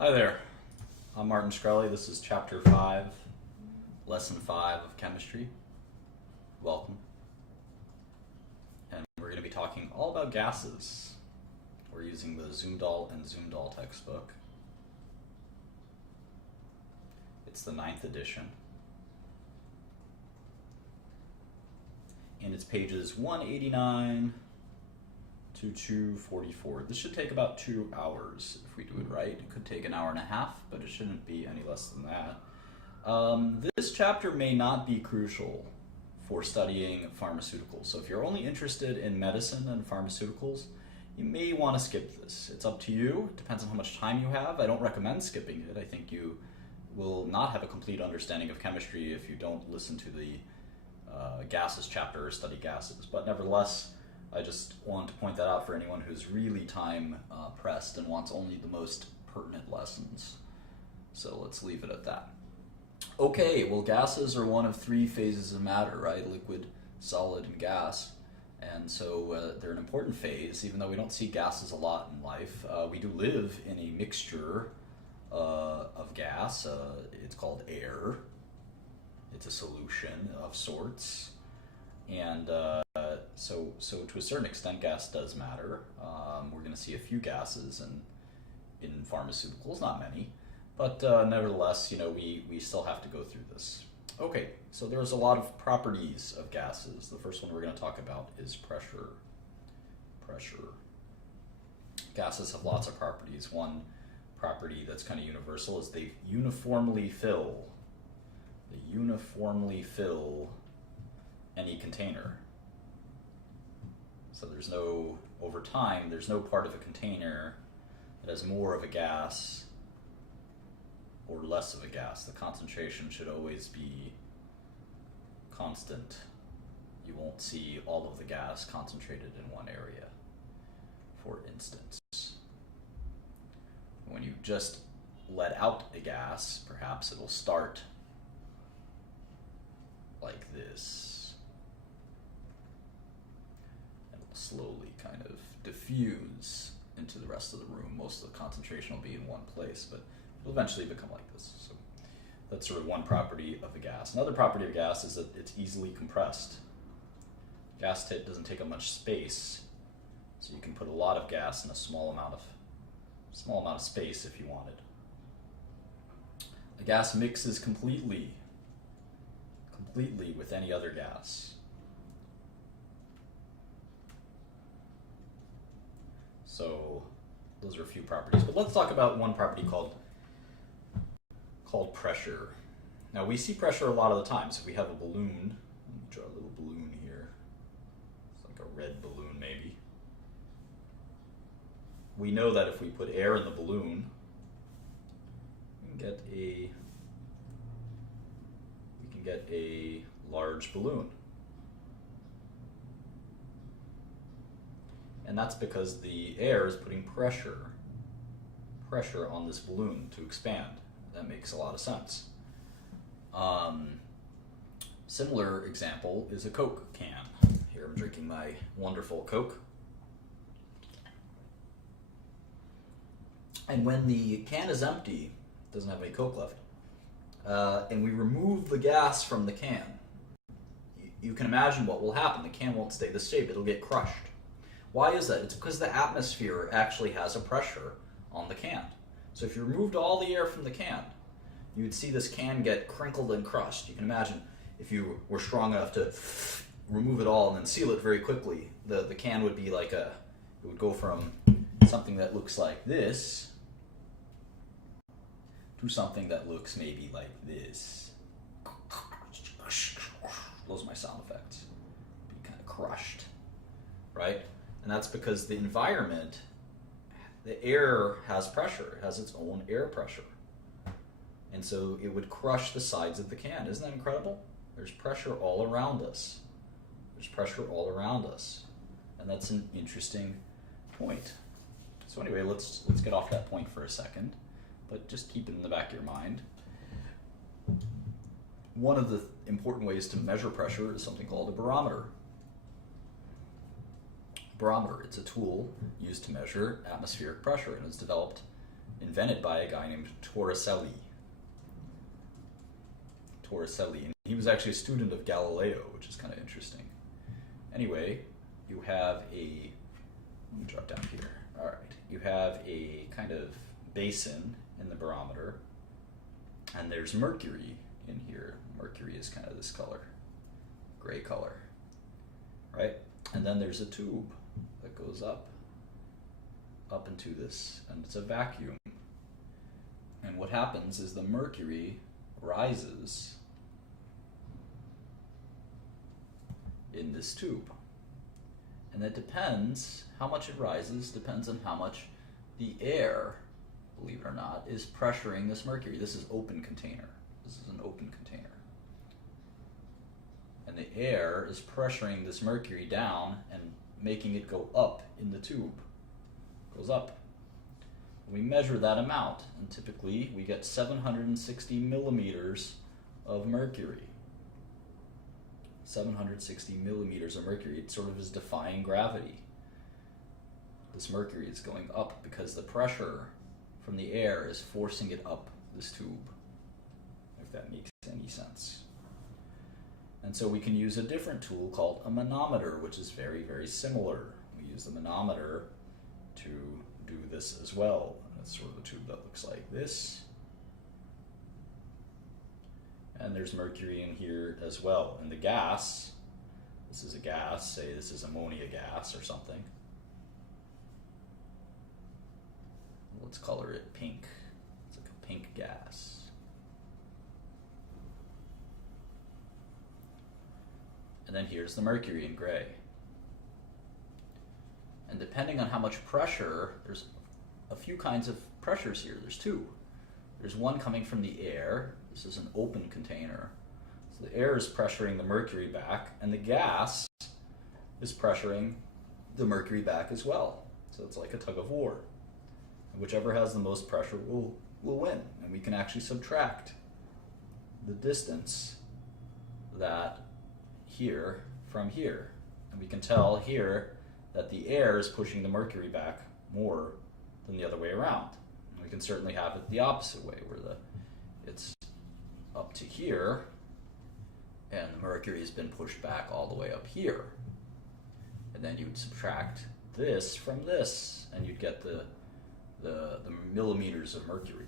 Hi there, I'm Martin Shkreli. This is Chapter 5, Lesson 5 of Chemistry. Welcome. And we're going to be talking all about gases. We're using the Zumdahl and Zumdahl textbook. It's the 9th edition. And it's pages 189 to 244. This should take about 2 hours if we do it right. It could take an hour and a half, but it shouldn't be any less than that. This chapter may not be crucial for studying pharmaceuticals. So if you're only interested in medicine and pharmaceuticals, you may want to skip this. It's up to you. It depends on how much time you have. I don't recommend skipping it. I think you will not have a complete understanding of chemistry if you don't listen to the gases chapter or study gases. But nevertheless, I just want to point that out for anyone who's really time pressed and wants only the most pertinent lessons. So let's leave it at that. Okay, well, gases are one of 3 phases of matter, right? Liquid, solid, and gas. And so they're an important phase, even though we don't see gases a lot in life. We do live in a mixture of gas. It's called air. It's a solution of sorts. And so to a certain extent, gas does matter. We're going to see a few gases in pharmaceuticals, not many. But nevertheless, we still have to go through this. Okay, so there's a lot of properties of gases. The first one we're going to talk about is pressure. Pressure. Gases have lots of properties. One property that's kind of universal is they uniformly fill. They uniformly fill any container. So over time, there's no part of a container that has more of a gas or less of a gas. The concentration should always be constant. You won't see all of the gas concentrated in one area, for instance. When you just let out a gas, perhaps it'll start like this. And it'll slowly kind of diffuse into the rest of the room. Most of the concentration will be in one place, but it'll eventually become like this. So that's sort of one property of a gas. Another property of gas is that it's easily compressed. Gas doesn't take up much space, so you can put a lot of gas in a small amount of space if you wanted. A gas mixes completely with any other gas. So those are a few properties, but let's talk about one property called pressure. Now we see pressure a lot of the time. So if we have a balloon, let me draw a little balloon here. It's like a red balloon maybe. We know that if we put air in the balloon, we can get a large balloon. And that's because the air is putting pressure on this balloon to expand. That makes a lot of sense. Similar example is a Coke can. Here I'm drinking my wonderful Coke. And when the can is empty, it doesn't have any Coke left, and we remove the gas from the can, you can imagine what will happen. The can won't stay the shape. It'll get crushed. Why is that? It's because the atmosphere actually has a pressure on the can. So if you removed all the air from the can, you would see this can get crinkled and crushed. You can imagine if you were strong enough to remove it all and then seal it very quickly, the can would be like it would go from something that looks like this to something that looks maybe like this. Those are my sound effects. Be kind of crushed, right? And that's because the environment, the air has pressure. It has its own air pressure. And so it would crush the sides of the can. Isn't that incredible? There's pressure all around us. There's pressure all around us. And that's an interesting point. So anyway, let's get off that point for a second, but just keep it in the back of your mind. One of the important ways to measure pressure is something called a barometer. Barometer, it's a tool used to measure atmospheric pressure, and it's developed invented by a guy named Torricelli. And he was actually a student of Galileo, which is kind of interesting. Anyway, you have a, let me drop down here. All right, you have a kind of basin in the barometer, and there's mercury in here. Mercury is kind of this color, gray color, right? And then there's a tube that goes up into this, and it's a vacuum. And what happens is the mercury rises in this tube. And that depends, how much it rises depends on how much the air, believe it or not, is pressuring this mercury. This is open container. This is an open container. And the air is pressuring this mercury down and making it go up in the tube. It goes up. We measure that amount, and typically we get 760 millimeters of mercury. 760 millimeters of mercury. It sort of is defying gravity. This mercury is going up because the pressure from the air is forcing it up this tube, if that makes any sense. And so we can use a different tool called a manometer, which is very, very similar. We use the manometer to do this as well. That's sort of a tube that looks like this. And there's mercury in here as well. And the gas, this is a gas, say this is ammonia gas or something. Let's color it pink. It's like a pink gas. And then here's the mercury in gray. And depending on how much pressure, there's a few kinds of pressures here. There's two. There's one coming from the air. This is an open container. So the air is pressuring the mercury back, and the gas is pressuring the mercury back as well. So it's like a tug of war. And whichever has the most pressure will win. And we can actually subtract the distance that here from here. And we can tell here that the air is pushing the mercury back more than the other way around. And we can certainly have it the opposite way, where it's up to here, and the mercury has been pushed back all the way up here. And then you would subtract this from this, and you'd get the millimeters of mercury.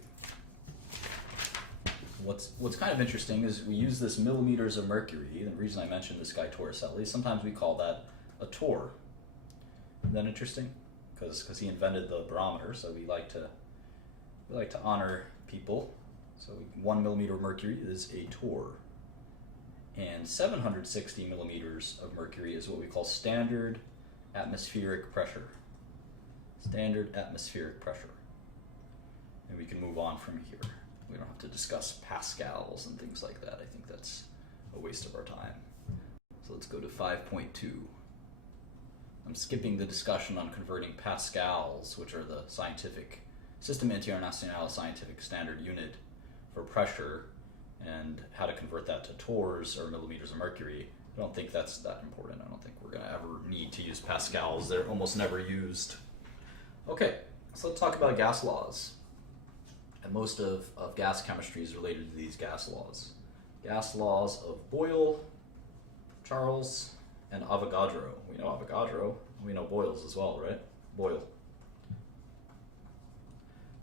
What's kind of interesting is we use this millimeters of mercury. The reason I mentioned this guy Torricelli, sometimes we call that a torr. Isn't that interesting? Because he invented the barometer, so we like to honor people. So 1 millimeter of mercury is a torr. And 760 millimeters of mercury is what we call standard atmospheric pressure. Standard atmospheric pressure. And we can move on from here. We don't have to discuss pascals and things like that. I think that's a waste of our time. So let's go to 5.2. I'm skipping the discussion on converting pascals, which are the scientific System International scientific standard unit for pressure, and how to convert that to torrs or millimeters of mercury. I don't think that's that important. I don't think we're going to ever need to use pascals. They're almost never used. Okay, so let's talk about gas laws. And most of gas chemistry is related to these gas laws. Gas laws of Boyle, Charles, and Avogadro. We know Avogadro. We know Boyle's as well, right? Boyle.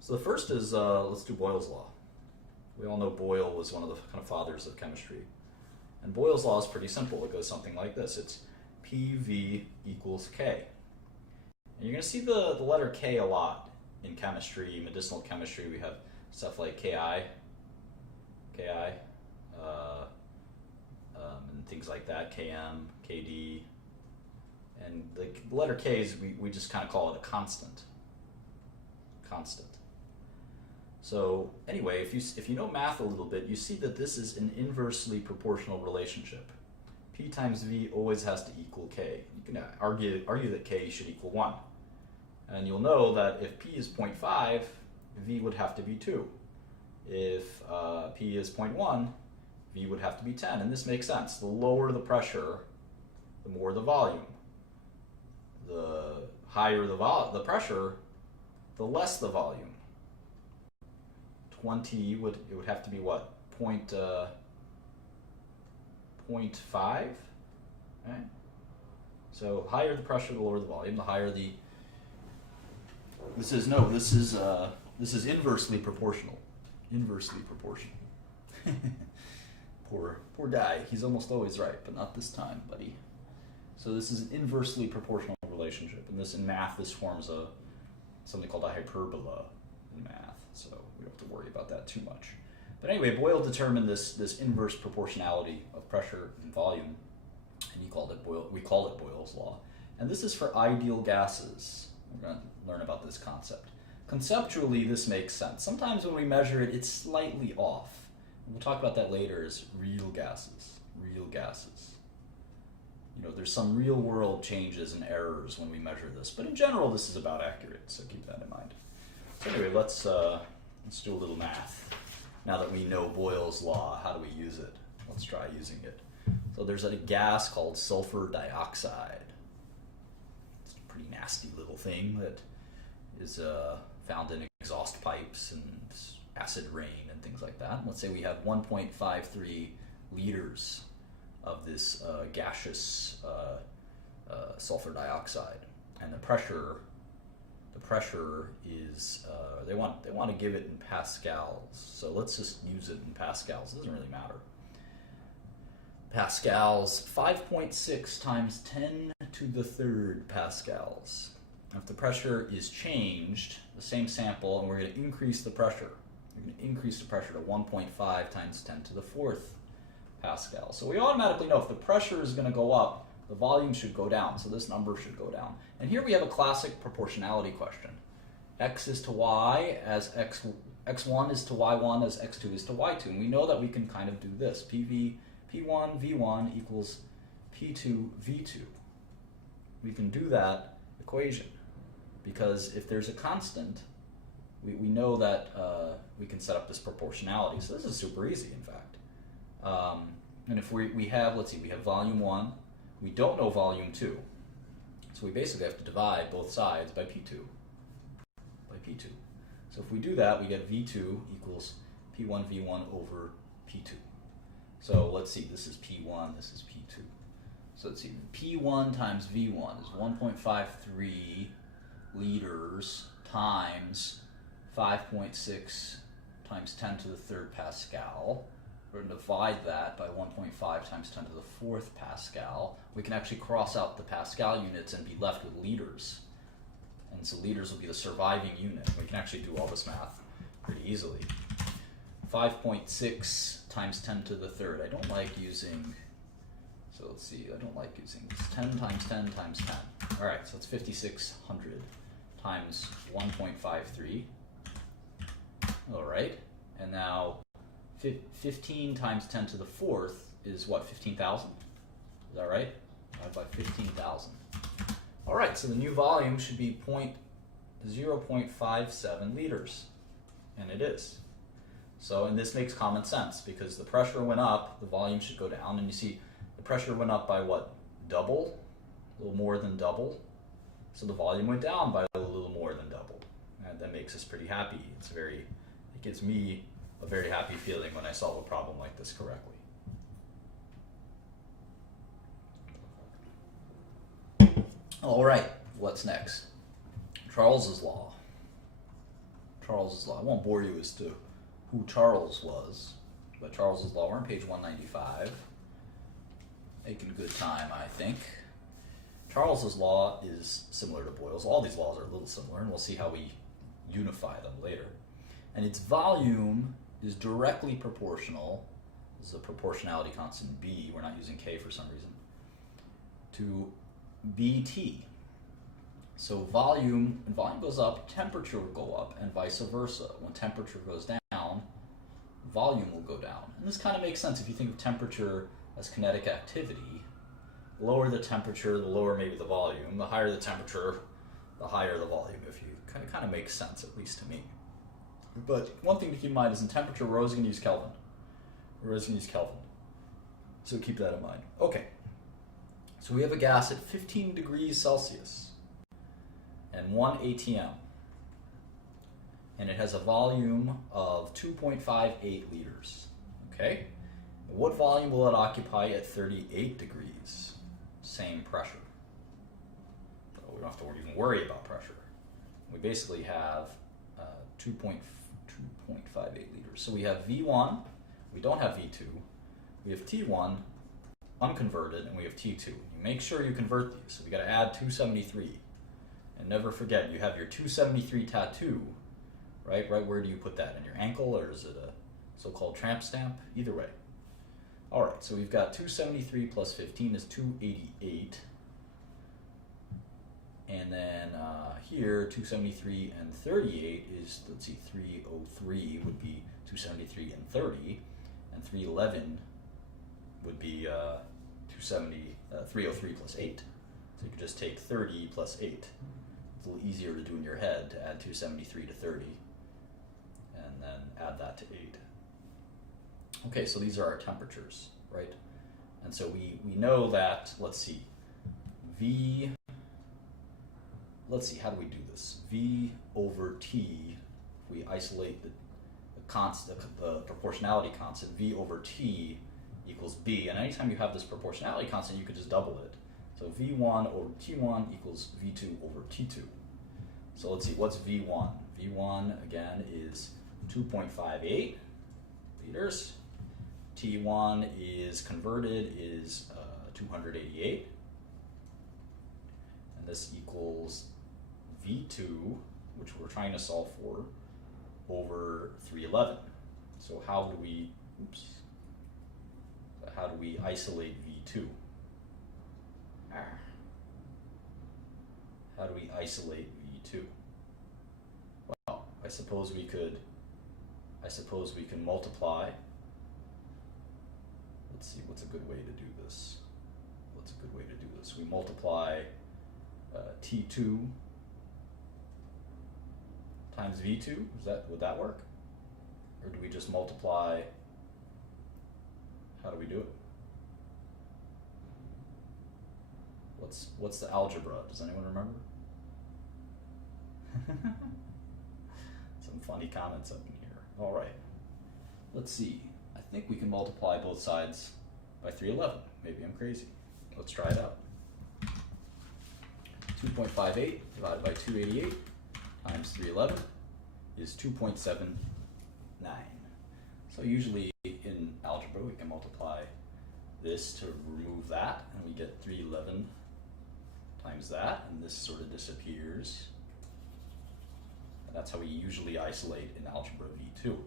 So the first is, let's do Boyle's law. We all know Boyle was one of the kind of fathers of chemistry. And Boyle's law is pretty simple. It goes something like this. It's PV equals K. And you're going to see the letter K a lot in chemistry, medicinal chemistry. We have stuff like Ki, and things like that, Km, Kd. And the letter K is, we just kind of call it a constant. Constant. So anyway, if you know math a little bit, you see that this is an inversely proportional relationship. P times V always has to equal K. You can argue that K should equal 1. And you'll know that if P is 0.5, V would have to be 2. If P is 0.1, V would have to be 10. And this makes sense. The lower the pressure, the more the volume. The higher the pressure, the less the volume. 20 it would have to be what? 0.5, right? So higher the pressure, the lower the volume. The higher the this is inversely proportional. Inversely proportional. Poor guy. He's almost always right, but not this time, buddy. So this is an inversely proportional relationship, and this in math this forms something called a hyperbola in math. So we don't have to worry about that too much. But anyway, Boyle determined this inverse proportionality of pressure and volume, and we called it Boyle's law. And this is for ideal gases. We're going to learn about this concept. Conceptually, this makes sense. Sometimes when we measure it, it's slightly off. And we'll talk about that later as real gases. Real gases. There's some real world changes and errors when we measure this, but in general, this is about accurate. So keep that in mind. So anyway, let's do a little math. Now that we know Boyle's law, how do we use it? Let's try using it. So there's a gas called sulfur dioxide. It's a pretty nasty little thing that is found in exhaust pipes and acid rain and things like that. Let's say we have 1.53 liters of this gaseous sulfur dioxide, and the pressure is they want to give it in pascals. So let's just use it in pascals. It doesn't really matter. Pascals, 5.6 times 10 to the third pascals. If the pressure is changed, the same sample, and we're going to increase the pressure. We're going to increase the pressure to 1.5 times 10 to the fourth pascal. So we automatically know if the pressure is going to go up, the volume should go down. So this number should go down. And here we have a classic proportionality question. X is to Y as x1 is to y1 as x2 is to y2. And we know that we can kind of do this. P1 V1 equals P2 V2. We can do that equation because if there's a constant, we know that we can set up this proportionality. So this is super easy, in fact. And if we have, let's see, we have volume 1. We don't know volume 2. So we basically have to divide both sides by P2. So if we do that, we get V2 equals P1 V1 over P2. So let's see, this is P1, this is P2. So let's see, P1 times V1 is 1.53 liters times 5.6 times 10 to the third pascal. We're going to divide that by 1.5 times 10 to the fourth pascal. We can actually cross out the pascal units and be left with liters. And so liters will be the surviving unit. We can actually do all this math pretty easily. 5.6 times 10 to the third. I don't like using, so let's see, I don't like using this. 10 times 10 times 10. All right, so it's 5,600 times 1.53. All right, and now 15 times 10 to the fourth is what, 15,000? Is that right? Divided by 15,000. All right, so the new volume should be 0.57 liters, and it is. So, and this makes common sense because the pressure went up, the volume should go down, and you see the pressure went up by what? Double? A little more than double. So the volume went down by a little more than double. And that makes us pretty happy. It gives me a very happy feeling when I solve a problem like this correctly. All right, what's next? Charles's law. Charles's law. I won't bore you as to who Charles was, but Charles's law, we're on page 195. Making good time, I think. Charles's law is similar to Boyle's. All these laws are a little similar, and we'll see how we unify them later. And its volume is directly proportional, this is a proportionality constant B, we're not using K for some reason, to BT. So when volume goes up, temperature will go up, and vice versa. When temperature goes down, volume will go down. And this kind of makes sense if you think of temperature as kinetic activity. The lower the temperature, the lower maybe the volume. The higher the temperature, the higher the volume. If you kind of makes sense, at least to me. But one thing to keep in mind is in temperature, we're always going to use Kelvin. So keep that in mind. Okay. So we have a gas at 15 degrees Celsius and 1 atm. and it has a volume of 2.58 liters. Okay? What volume will it occupy at 38 degrees? Same pressure. So we don't have to even worry about pressure. We basically have 2.58 liters. So we have V1, we don't have V2, we have T1 unconverted, and we have T2. You make sure you convert these. So we got to add 273. And never forget, you have your 273 tattoo, right? Right where do you put that? In your ankle, or is it a so-called tramp stamp? Either way. All right, so we've got 273 plus 15 is 288. And then here, 273 and 38 is, let's see, 303 would be 273 and 30. And 311 would be 303 plus 8. So you could just take 30 plus 8. It's a little easier to do in your head to add 273 to 30. And then add that to 8. Okay, so these are our temperatures, right? And so we know that, let's see, how do we do this? V over T, if we isolate the proportionality constant, V over T equals B. And anytime you have this proportionality constant, you could just double it. So V1 over T1 equals V2 over T2. So let's see, what's V1? V1, again, is 2.58 liters. T1 is converted, is 288. And this equals V2, which we're trying to solve for, over 311. So how do we isolate V2? How do we isolate V2? Well, I suppose we can multiply. Let's see, what's a good way to do this? We multiply T2 times V2. Would that work? Or do we just multiply? How do we do it? What's the algebra? Does anyone remember? Some funny comments up in here. All right. Let's see. I think we can multiply both sides by 311. Maybe I'm crazy. Let's try it out. 2.58 divided by 288 times 311 is 2.79. So usually in algebra we can multiply this to remove that, and we get 311 times that, and this sort of disappears. And that's how we usually isolate in algebra V2.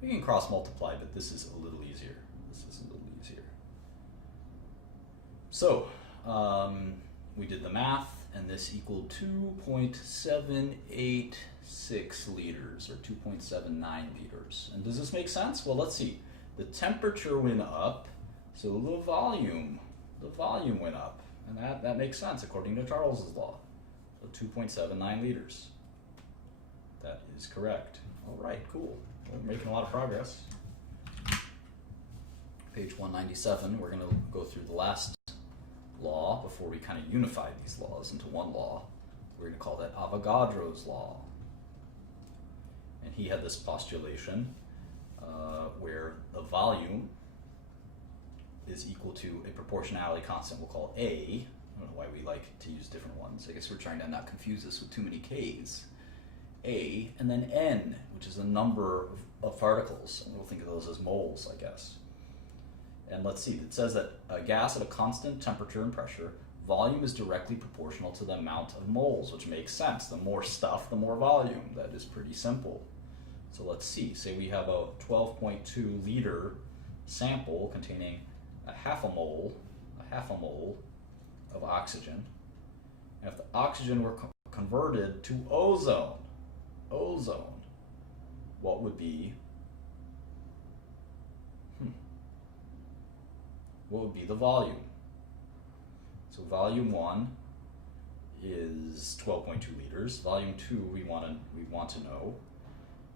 We can cross multiply, but this is a little easier. So we did the math, and this equaled 2.786 liters, or 2.79 liters. And does this make sense? Well, let's see. The temperature went up, so the volume went up, and that makes sense according to Charles's law. So 2.79 liters. That is correct. All right, cool. We're making a lot of progress. Page 197, we're going to go through the last law before we kind of unify these laws into one law. We're going to call that Avogadro's law. And he had this postulation where the volume is equal to a proportionality constant we'll call A. I don't know why we like to use different ones. I guess we're trying to not confuse this with too many K's. A, and then N, which is the number of particles. And we'll think of those as moles, I guess. And let's see, it says that a gas at a constant temperature and pressure, volume is directly proportional to the amount of moles, which makes sense. The more stuff, the more volume. That is pretty simple. So let's see, say we have a 12.2 liter sample containing a half a mole of oxygen. And if the oxygen were converted to ozone, what would be the volume? So volume 1 is 12.2 liters. Volume 2 we want to know.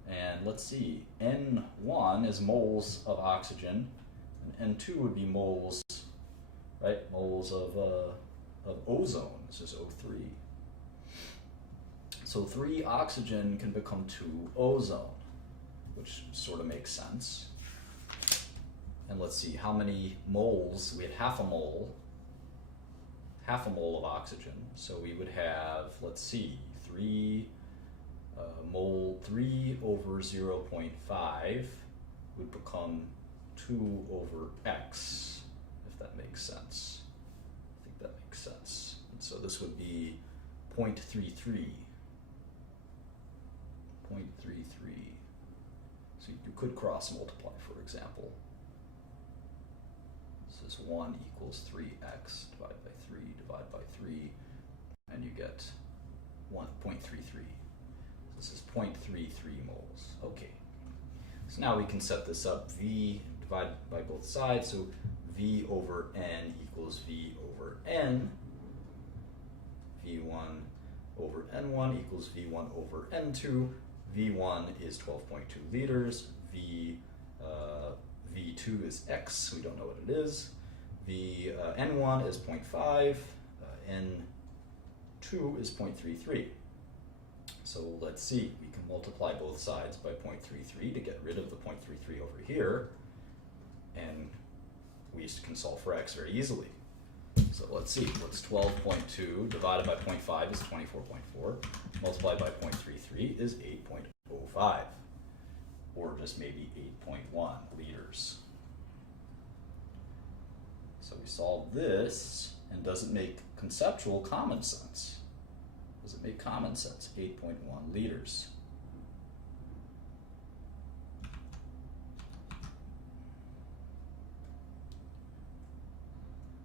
And let's see, N1 is moles of oxygen, and N2 would be moles, right? Moles of ozone. This is O3. So So 3 oxygen can become 2 ozone, which sort of makes sense. And let's see how many moles. We had half a mole of oxygen. So we would have, let's see, 3 over 0.5 would become 2 over x, if that makes sense. I think that makes sense. And so this would be 0.33. 0.33. So you could cross multiply, for example. This is 1 equals 3x divided by 3 divided by 3, and you get 1.33. This is 0.33 moles. Okay. So now we can set this up. V divided by both sides, so V over N equals V over N. V1 over N1 equals V1 over N2. V1 is 12.2 liters. V2 is X, we don't know what it is. N1 is 0.5, N2 is 0.33. So let's see, we can multiply both sides by 0.33 to get rid of the 0.33 over here, and we can solve for X very easily. So let's see, what's 12.2 divided by 0.5 is 24.4, multiplied by 0.33 is 8.05, or just maybe 8.1 liters. So we solve this, and does it make conceptual common sense? Does it make common sense? 8.1 liters.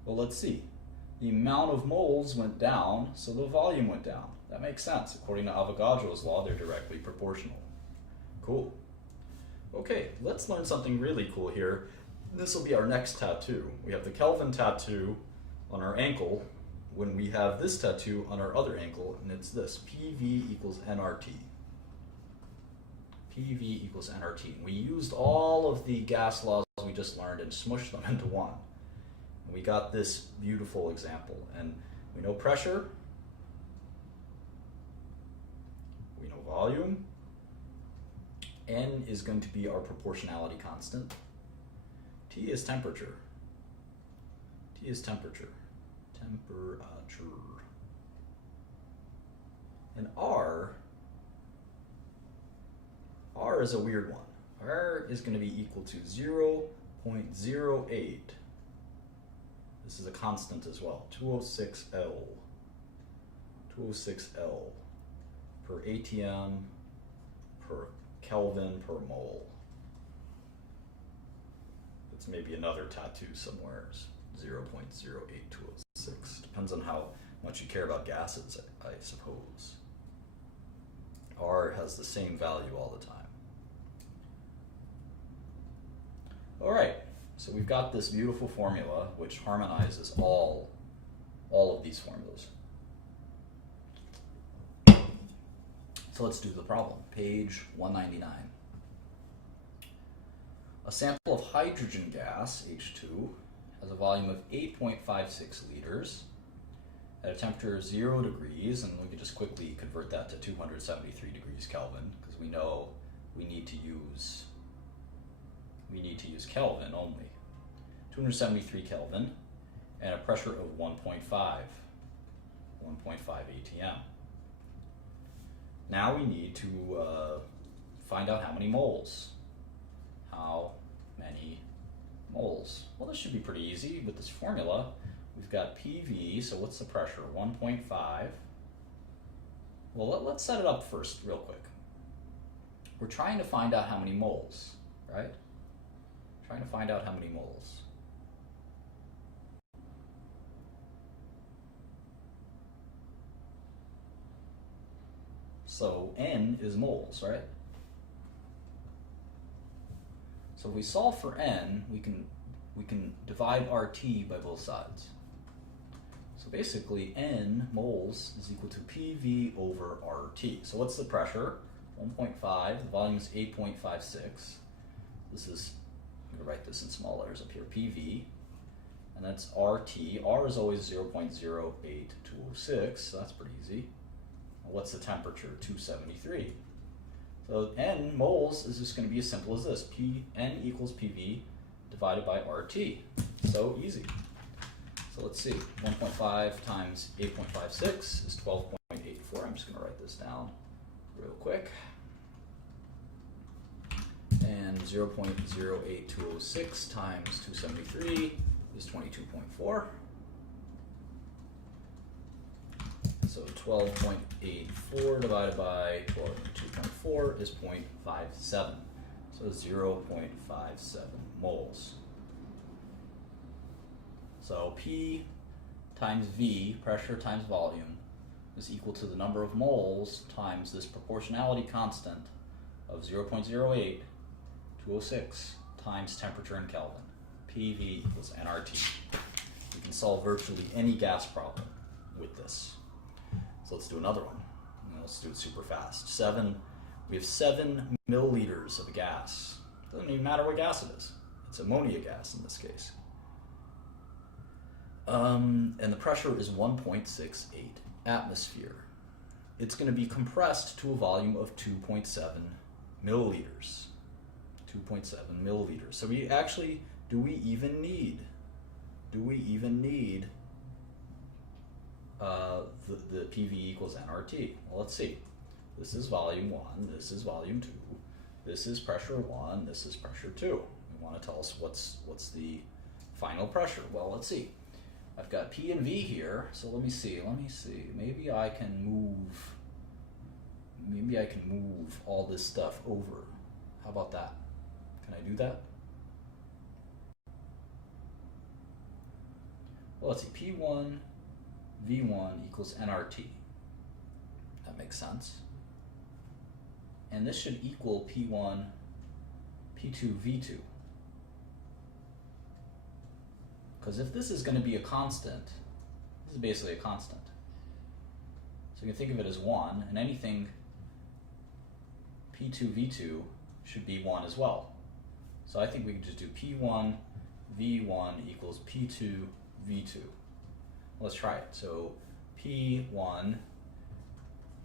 Well, let's see. The amount of moles went down, so the volume went down. That makes sense. According to Avogadro's law, they're directly proportional. Cool. Okay, let's learn something really cool here. This will be our next tattoo. We have the Kelvin tattoo on our ankle when we have this tattoo on our other ankle, and it's this, PV equals nRT. PV equals nRT. We used all of the gas laws we just learned and smushed them into one. And we got this beautiful example. And we know pressure, we know volume, N is going to be our proportionality constant. T is temperature. T is temperature. Temperature. And R is a weird one. R is going to be equal to 0.08. This is a constant as well. 206 L. 206 L per ATM per Kelvin per mole. It's maybe another tattoo somewhere. 0.08206. Depends on how much you care about gases, I suppose. R has the same value all the time. All right, so we've got this beautiful formula which harmonizes all of these formulas. So let's do the problem. Page 199. A sample of hydrogen gas, H2, has a volume of 8.56 liters at a temperature of 0 degrees, and we can just quickly convert that to 273 degrees Kelvin, because we know we need to use Kelvin only. 273 Kelvin, and a pressure of 1.5 atm. Now we need to find out how many moles. How many moles? Well, this should be pretty easy with this formula. We've got PV, so what's the pressure? 1.5. Well, let's set it up first real quick. We're trying to find out how many moles, right? Trying to find out how many moles. So N is moles, right? So if we solve for N, we can divide RT by both sides. So basically N moles is equal to PV over RT. So what's the pressure? 1.5, the volume is 8.56. This is, I'm going to write this in small letters up here, PV, and that's RT. R is always 0.08206, so that's pretty easy. What's the temperature? 273. So N moles is just going to be as simple as this. N equals PV divided by RT. So easy. So let's see. 1.5 times 8.56 is 12.84. I'm just going to write this down real quick. And 0.08206 times 273 is 22.4. So 12.84 divided by 2.4 is 0.57. So 0.57 moles. So P times V, pressure times volume, is equal to the number of moles times this proportionality constant of 0.08206 times temperature in Kelvin. PV equals nRT. You can solve virtually any gas problem with this. So let's do another one. Let's do it super fast. We have 7 milliliters of gas. Doesn't even matter what gas it is. It's ammonia gas in this case. And the pressure is 1.68 atmosphere. It's going to be compressed to a volume of 2.7 milliliters. 2.7 milliliters. So we actually, do we even need the PV equals nRT? Well, let's see. This is volume 1, this is volume 2, this is pressure 1, this is pressure 2. We want to tell us what's the final pressure. Well, let's see. I've got P and V here, so let me see. Maybe I can move all this stuff over. How about that? Can I do that? Well, let's see. P1 V1 equals nRT. That makes sense. And this should equal P1 P2 V2. Because if this is going to be a constant, this is basically a constant. So you can think of it as 1, and anything P2 V2 should be 1 as well. So I think we can just do P1 V1 equals P2 V2. Let's try it. So P1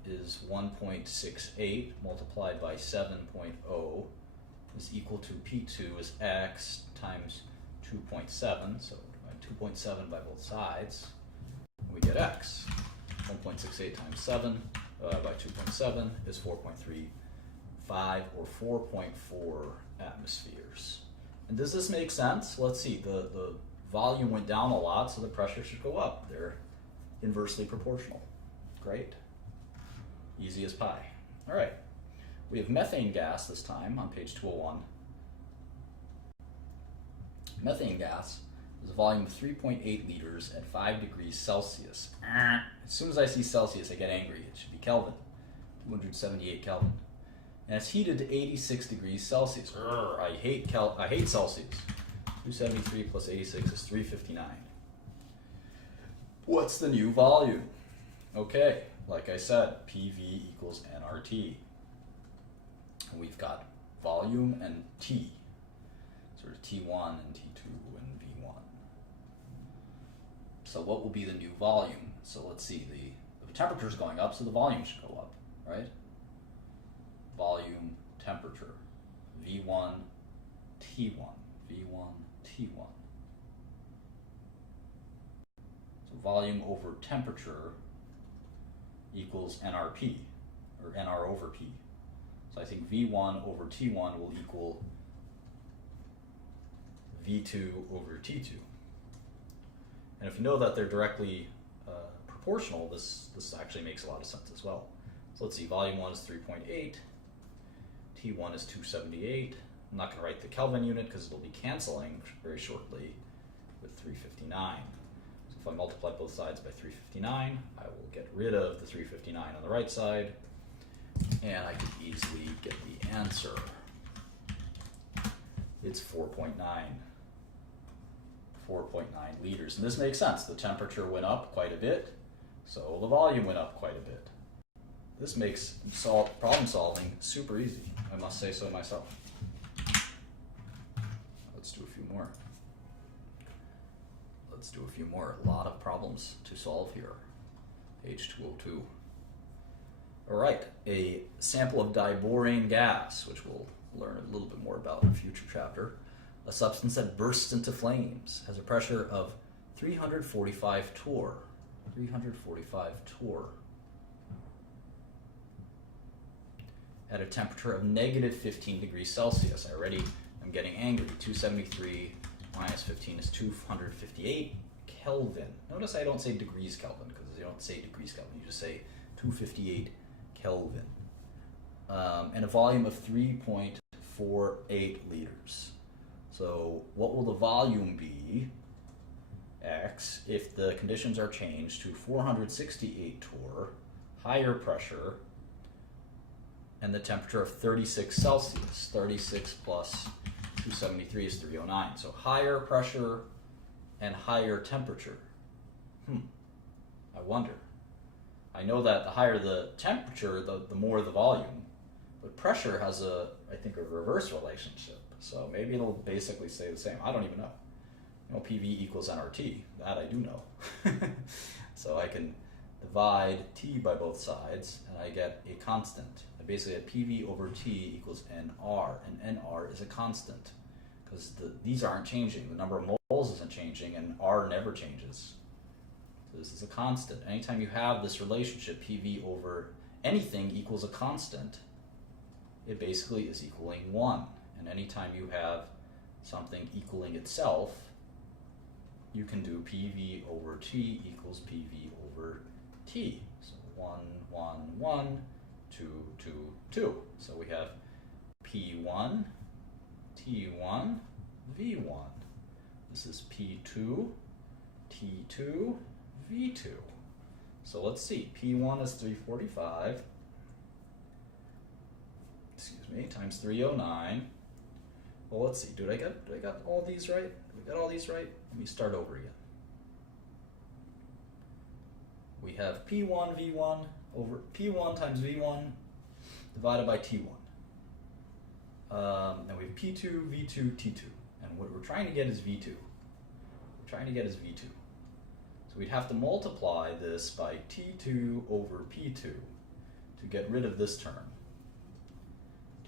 is 1.68 multiplied by 7.0 is equal to P2 is X times 2.7. So 2.7 by both sides, we get X. 1.68 times 7 by 2.7 is 4.35 or 4.4 atmospheres. And does this make sense? Let's see. The volume went down a lot, so the pressure should go up. They're inversely proportional. Great. Easy as pie. All right. We have methane gas this time on page 201. Methane gas is a volume of 3.8 liters at 5 degrees Celsius. As soon as I see Celsius, I get angry. It should be Kelvin, 278 Kelvin. And it's heated to 86 degrees Celsius. I hate Celsius. 273 plus 86 is 359. What's the new volume? Okay, like I said, PV equals nRT. We've got volume and T, sort of T1 and T2 and V1. So what will be the new volume? So let's see, the temperature is going up, so the volume should go up, right? Volume, temperature, V1, T1, V1, T1. So volume over temperature equals nRP, or nR over P. So I think V1 over T1 will equal V2 over T2. And if you know that they're directly proportional, this actually makes a lot of sense as well. So let's see, volume 1 is 3.8, T1 is 278. I'm not going to write the Kelvin unit because it'll be canceling very shortly with 359. So if I multiply both sides by 359, I will get rid of the 359 on the right side, and I can easily get the answer. It's 4.9 liters. And this makes sense. The temperature went up quite a bit, so the volume went up quite a bit. This makes problem solving super easy. I must say so myself. Let's do a few more. A lot of problems to solve here. Page 202. All right, a sample of diborane gas, which we'll learn a little bit more about in a future chapter. A substance that bursts into flames has a pressure of 345 torr. 345 torr. At a temperature of negative 15 degrees Celsius. I already am getting angry. 273 minus 15 is 258 Kelvin. Notice I don't say degrees Kelvin, because you don't say degrees Kelvin. You just say 258 Kelvin. And a volume of 3.48 liters. So what will the volume be, X, if the conditions are changed to 468 torr, higher pressure, and the temperature of 36 Celsius. 36 plus 273 is 309. So higher pressure and higher temperature. I wonder. I know that the higher the temperature, the more the volume. But pressure has I think a reverse relationship. So maybe it'll basically stay the same. I don't even know. PV equals nRT. That I do know. So I can divide T by both sides, and I get a constant. I basically get PV over T equals NR, and NR is a constant, because these aren't changing. The number of moles isn't changing, and R never changes. So this is a constant. Anytime you have this relationship, PV over anything equals a constant, it basically is equaling 1. And anytime you have something equaling itself, you can do PV over T equals PV over T. So 1, 1, 1, 2, 2, 2. So we have P1, T1, V1. This is P2, T2, V2. So let's see. P1 is 345, times 309. Well, let's see. Did I got all these right? Did we got all these right? Let me start over again. We have P1 V1 over P1 times V1 divided by T1. Then we have P2 V2 T2. And what we're trying to get is V2. So we'd have to multiply this by T2 over P2 to get rid of this term.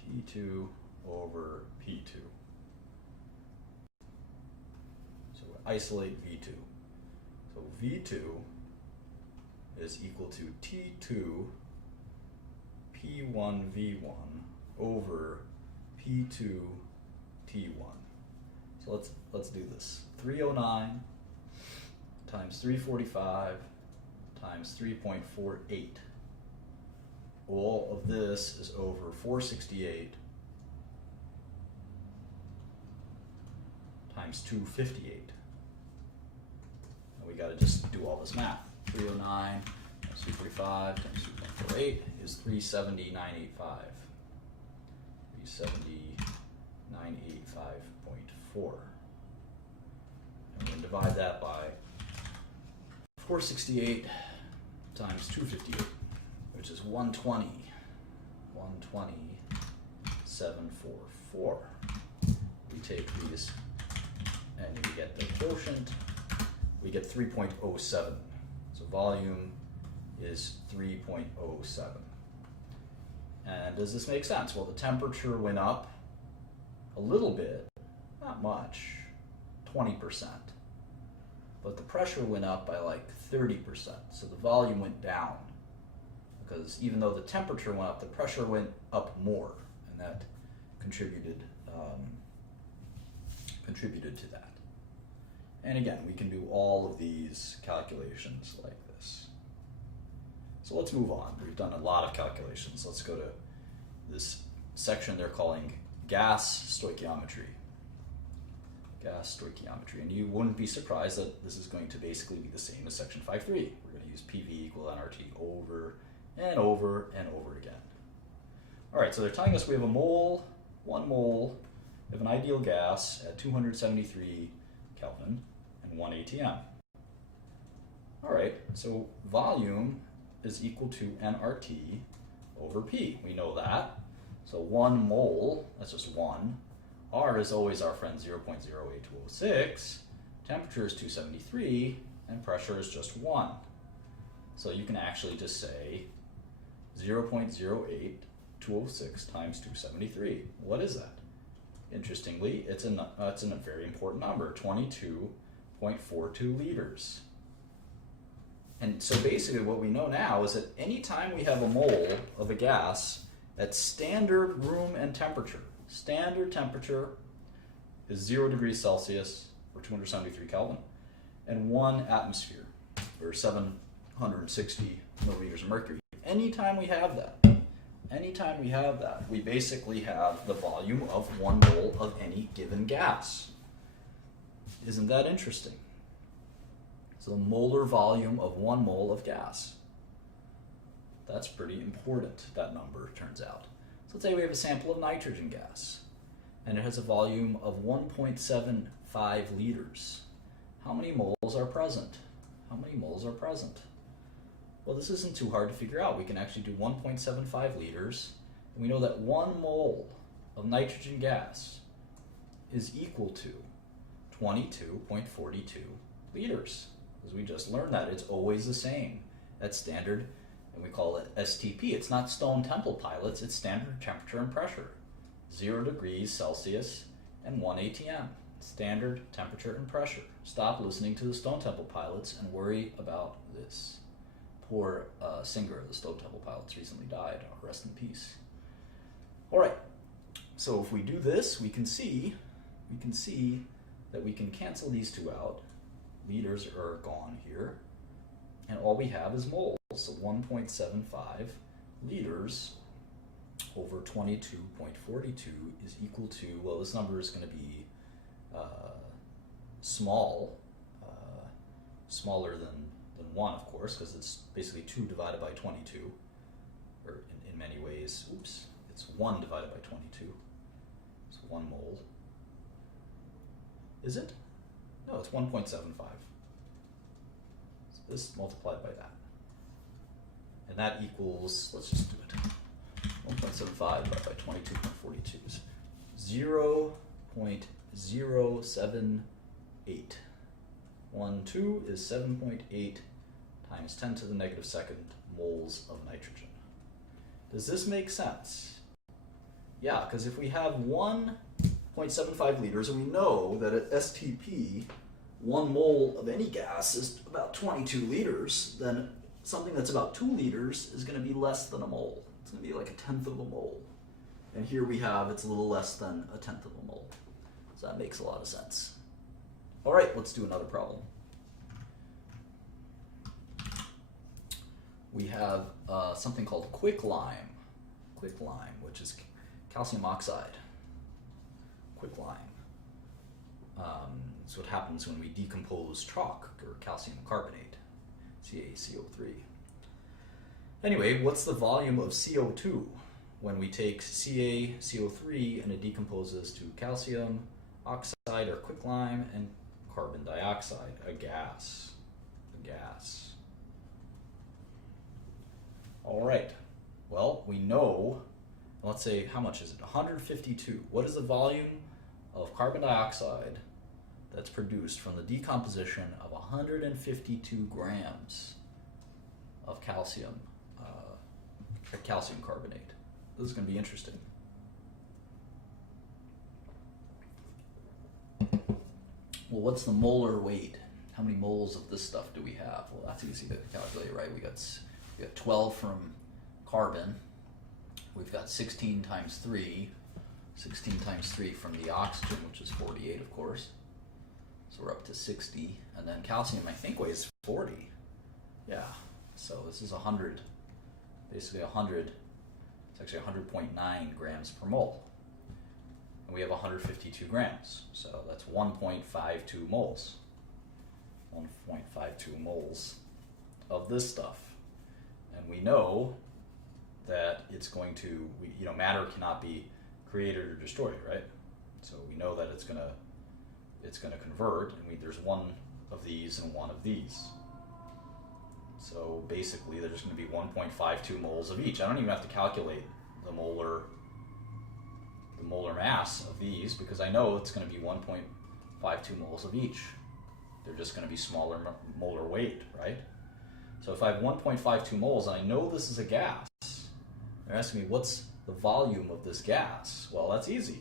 T2 over P2. So we isolate V2. So V2 is equal to T2 P1 V1 over P2 T1. So let's do this. 309 times 345 times 3.48. All of this is over 468 times 258. And we got to just do all this math. 309 times 245 times 2.48 is 370,985. 370,985.4. And we're going to divide that by 468 times 258, which is 120. 120,744. We take these and we get the quotient. We get 3.07. So volume is 3.07. And does this make sense? Well, the temperature went up a little bit, not much, 20%. But the pressure went up by like 30%. So the volume went down. Because even though the temperature went up, the pressure went up more. And that contributed to that. And again, we can do all of these calculations like this. So let's move on. We've done a lot of calculations. Let's go to this section they're calling gas stoichiometry. Gas stoichiometry. And you wouldn't be surprised that this is going to basically be the same as section 5.3. We're going to use PV equal nRT over and over and over again. All right, so they're telling us we have a mole, 1 mole of an ideal gas at 273 Kelvin and 1 ATM. All right, so volume is equal to nRT over P. We know that. So 1 mole, that's just 1. R is always our friend 0.08206. Temperature is 273, and pressure is just 1. So you can actually just say 0.08206 times 273. What is that? Interestingly, it's a very important number, 22.42 liters. And so basically what we know now is that anytime we have a mole of a gas at standard room and temperature, standard temperature is 0 degrees Celsius or 273 Kelvin, and 1 atmosphere or 760 milliliters of mercury. Anytime we have that, we basically have the volume of 1 mole of any given gas. Isn't that interesting? So the molar volume of 1 mole of gas. That's pretty important, that number turns out. So let's say we have a sample of nitrogen gas, and it has a volume of 1.75 liters. How many moles are present? How many moles are present? Well, this isn't too hard to figure out. We can actually do 1.75 liters, and we know that 1 mole of nitrogen gas is equal to 22.42 liters. As we just learned that, it's always the same. That's standard, and we call it STP. It's not Stone Temple Pilots, it's standard temperature and pressure. 0 degrees Celsius and 1 ATM. Standard temperature and pressure. Stop listening to the Stone Temple Pilots and worry about this. Poor singer of the Stone Temple Pilots recently died. Rest in peace. All right. So if we do this, we can see that we can cancel these two out. Liters are gone here, and all we have is moles. So 1.75 liters over 22.42 is equal to, well, this number is going to be smaller than 1, of course, because it's basically 2 divided by 22, or in many ways, it's 1 divided by 22. It's 1 mole. Is it? No, it's 1.75. So this multiplied by that. And that equals, let's just do it. 1.75 divided by 22.42 is 0.078. 1, 2 is 7.8 times 10 to the negative second moles of nitrogen. Does this make sense? Yeah, because if we have 1.75 liters, and we know that at STP, 1 mole of any gas is about 22 liters, then something that's about 2 liters is going to be less than a mole. It's going to be like 1/10 of a mole. And here we have, it's a little less than 1/10 of a mole. So that makes a lot of sense. All right, let's do another problem. We have something called quicklime, which is calcium oxide. Quicklime. It's what happens when we decompose chalk or calcium carbonate, CaCO3. Anyway, what's the volume of CO2 when we take CaCO3 and it decomposes to calcium oxide or quicklime and carbon dioxide, a gas. All right, well, we know, let's say, how much is it? 152. What is the volume of carbon dioxide that's produced from the decomposition of 152 grams of calcium carbonate? This is going to be interesting. Well, what's the molar weight? How many moles of this stuff do we have? Well, that's easy to calculate, right? We got 12 from carbon. We've got 16 times 3 from the oxygen, which is 48, of course. So we're up to 60. And then calcium, I think, weighs 40. Yeah. So this is 100. Basically 100. It's actually 100.9 grams per mole. And we have 152 grams. So that's 1.52 moles. 1.52 moles of this stuff. And we know that it's going to, matter cannot be created or destroyed, right? So we know that it's going to convert, and there's one of these and one of these. So basically, there's going to be 1.52 moles of each. I don't even have to calculate the molar mass of these, because I know it's going to be 1.52 moles of each. They're just going to be smaller molar weight, right? So if I have 1.52 moles, and I know this is a gas, They're asking me, what's the volume of this gas? Well, that's easy.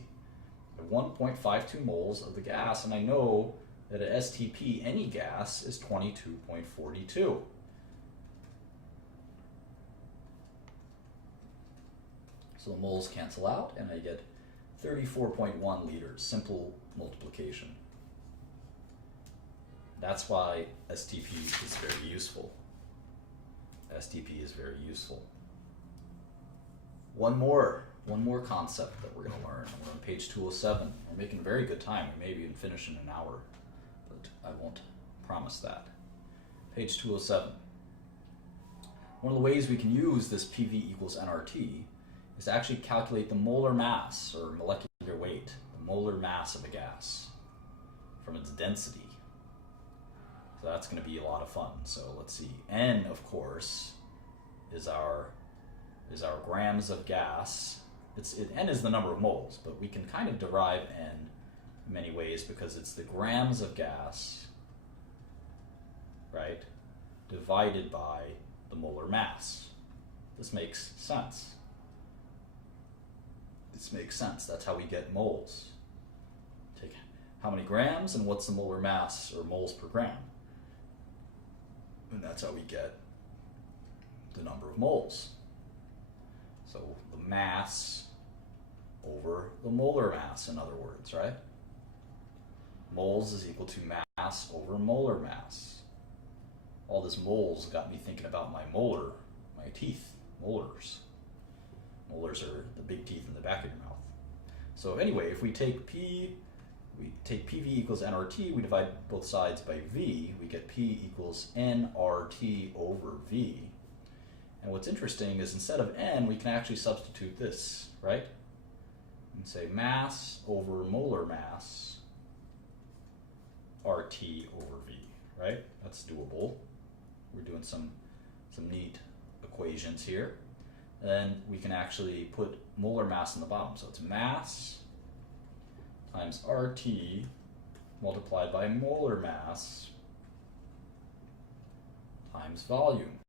I have 1.52 moles of the gas, and I know that at STP, any gas is 22.42. So the moles cancel out, and I get 34.1 liters, simple multiplication. That's why STP is very useful. STP is very useful. One more concept that we're going to learn. We're on page 207. We're making very good time. We may even finish in an hour, but I won't promise that. Page 207. One of the ways we can use this PV equals nRT is to actually calculate the molar mass, or molecular weight, the molar mass of a gas from its density. So that's going to be a lot of fun. So let's see. N, of course, is our grams of gas. N is the number of moles, but we can kind of derive N in many ways because it's the grams of gas, right, divided by the molar mass. This makes sense. This makes sense. That's how we get moles. Take how many grams and what's the molar mass, or moles per gram. And that's how we get the number of moles. So the mass over the molar mass, in other words, right? Moles is equal to mass over molar mass. All this moles got me thinking about my teeth, molars. Molars are the big teeth in the back of your mouth. So anyway, if we take PV equals nRT, we divide both sides by V, we get P equals nRT over V. And what's interesting is instead of N, we can actually substitute this, right? And say mass over molar mass, RT over V, right? That's doable. We're doing some neat equations here. Then we can actually put molar mass in the bottom. So it's mass times RT multiplied by molar mass times volume.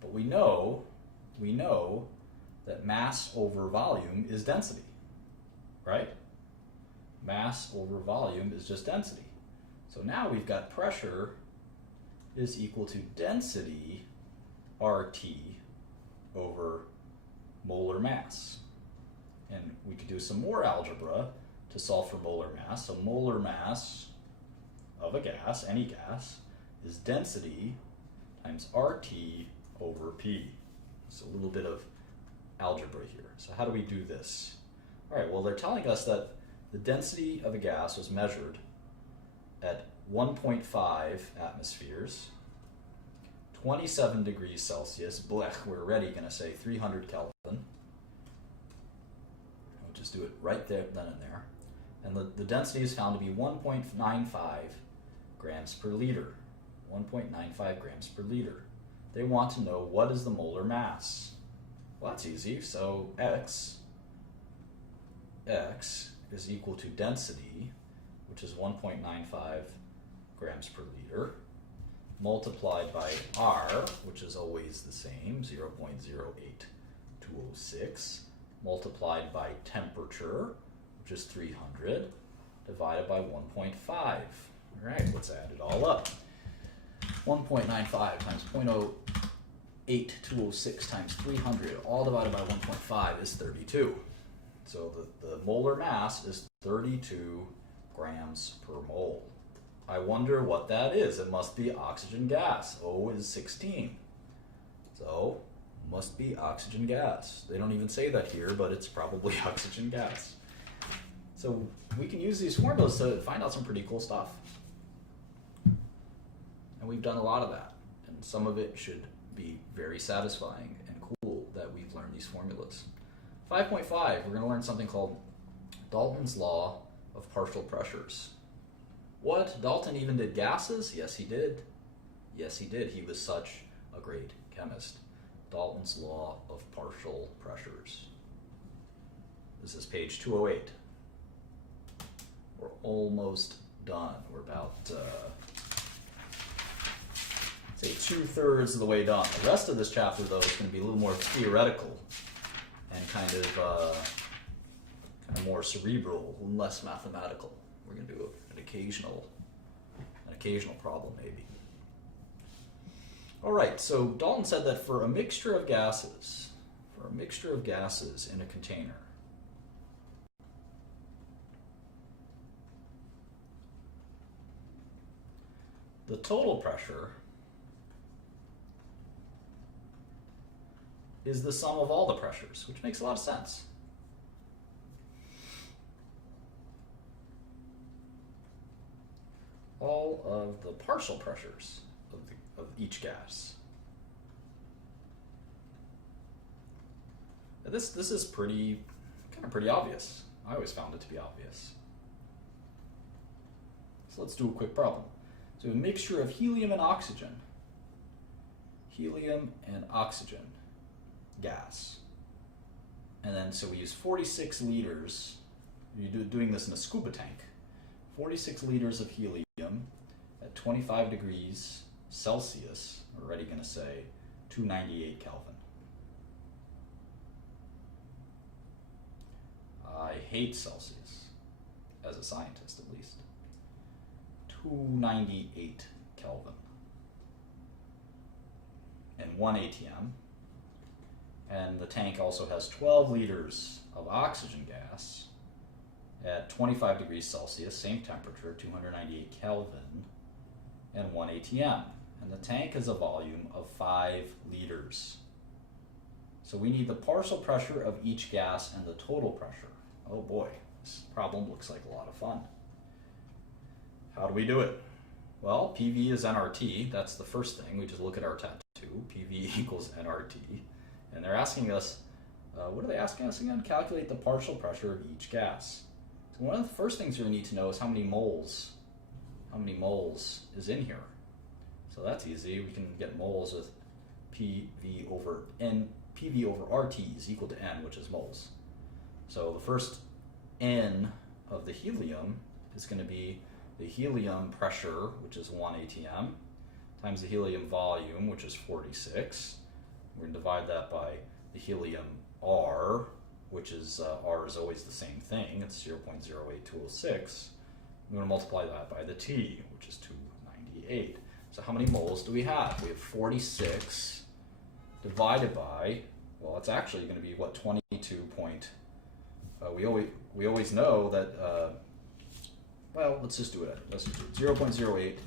But we know that mass over volume is density, right? Mass over volume is just density. So now we've got pressure is equal to density RT over molar mass. And we could do some more algebra to solve for molar mass. So molar mass of a gas, any gas, is density times RT over P. So a little bit of algebra here. So how do we do this? All right, well, they're telling us that the density of a gas was measured at 1.5 atmospheres, 27 degrees Celsius, blech, we're already going to say 300 Kelvin. We'll just do it right there, then and there. And the density is found to be 1.95 grams per liter. 1.95 grams per liter. They want to know what is the molar mass. Well, that's easy. So X is equal to density, which is 1.95 grams per liter, multiplied by R, which is always the same, 0.08206, multiplied by temperature, which is 300, divided by 1.5. All right, let's add it all up. 1.95 times 0.08206 times 300, all divided by 1.5 is 32. So the molar mass is 32 grams per mole. I wonder what that is. It must be oxygen gas. O is 16. So, must be oxygen gas. They don't even say that here, but it's probably oxygen gas. So, we can use these formulas to find out some pretty cool stuff. And we've done a lot of that. And some of it should be very satisfying and cool that we've learned these formulas. 5.5, we're going to learn something called Dalton's law of partial pressures. What? Dalton even did gases? Yes, he did. Yes, he did. He was such a great chemist. Dalton's law of partial pressures. This is page 208. We're almost done. We're about say 2/3 of the way done. The rest of this chapter, though, is going to be a little more theoretical and kind of more cerebral, less mathematical. We're going to do an occasional problem, maybe. All right, so Dalton said that for a mixture of gases in a container, the total pressure is the sum of all the pressures, which makes a lot of sense. All of the partial pressures of each gas. Now this is pretty obvious. I always found it to be obvious. So let's do a quick problem. So a mixture of helium and oxygen gas. And then so we use 46 liters, you're doing this in a scuba tank, 46 liters of helium at 25 degrees Celsius, we're already going to say 298 Kelvin. I hate Celsius, as a scientist at least. 298 Kelvin. And 1 ATM. And the tank also has 12 liters of oxygen gas at 25 degrees Celsius, same temperature, 298 Kelvin, and 1 ATM. And the tank has a volume of 5 liters. So we need the partial pressure of each gas and the total pressure. Oh boy, this problem looks like a lot of fun. How do we do it? Well, PV is nRT. That's the first thing. We just look at our tattoo. PV equals nRT. And they're asking us, what are they asking us again? Calculate the partial pressure of each gas. So one of the first things we need to know is how many moles is in here. So that's easy. We can get moles with PV over N. PV over RT is equal to N, which is moles. So the first N of the helium is going to be the helium pressure, which is 1 ATM, times the helium volume, which is 46. We're going to divide that by the helium R, which is, R is always the same thing, it's 0.08206. We're going to multiply that by the T, which is 298. So how many moles do we have? We have 46 divided by, well, it's actually going to be, what, 22 point, we always know that, well, let's just do it. Let's just do it. 0.08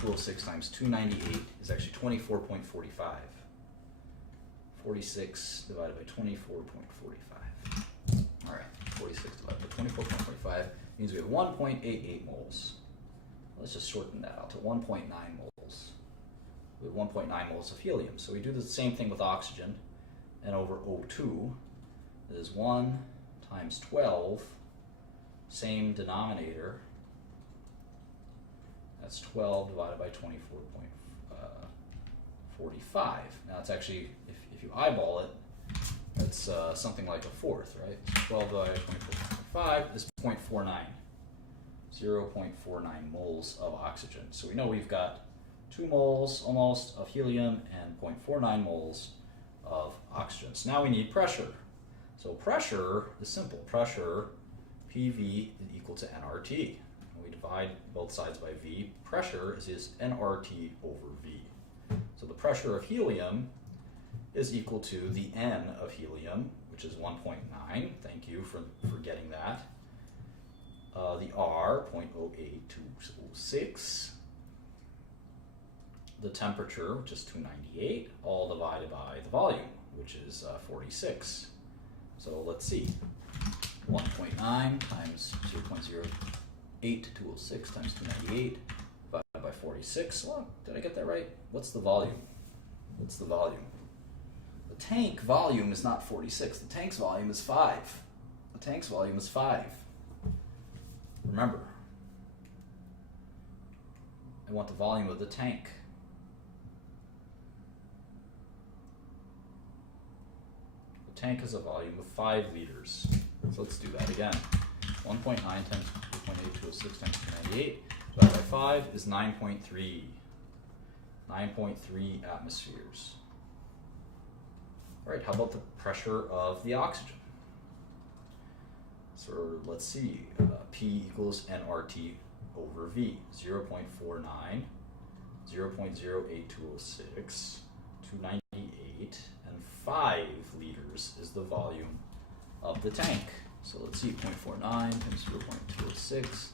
206 times 298 is actually 24.45. 46 divided by 24.45. All right, 46 divided by 24.45 means we have 1.88 moles. Let's just shorten that out to 1.9 moles. We have 1.9 moles of helium. So we do the same thing with oxygen, and over O2 is 1 times 12, same denominator. That's 12 divided by 24.45. Now it's actually, if you eyeball it, that's something like a fourth, right? So 12 divided by 24.5 is 0.49. 0.49 moles of oxygen. So we know we've got 2 moles almost of helium and 0.49 moles of oxygen. So now we need pressure. So pressure is simple. Pressure, PV, is equal to nRT. We divide both sides by V. Pressure is nRT over V. So the pressure of helium is equal to the N of helium, which is 1.9. Thank you for getting that. The R, 0.08206. The temperature, which is 298, all divided by the volume, which is 46. So let's see. 1.9 times 0.08206 times 298 divided by 46. Well, did I get that right? What's the volume? What's the volume? The tank volume is not 46. The tank's volume is 5. The tank's volume is 5. Remember, I want the volume of the tank. The tank has a volume of 5 liters. So let's do that again. 1.9 times 2.8206 times 298 divided by 5 is 9.3. 9.3 atmospheres. All right, how about the pressure of the oxygen? So let's see, P equals nRT over V, 0.49, 0.08206, 298, and 5 liters is the volume of the tank. So let's see, 0.49 times 0.206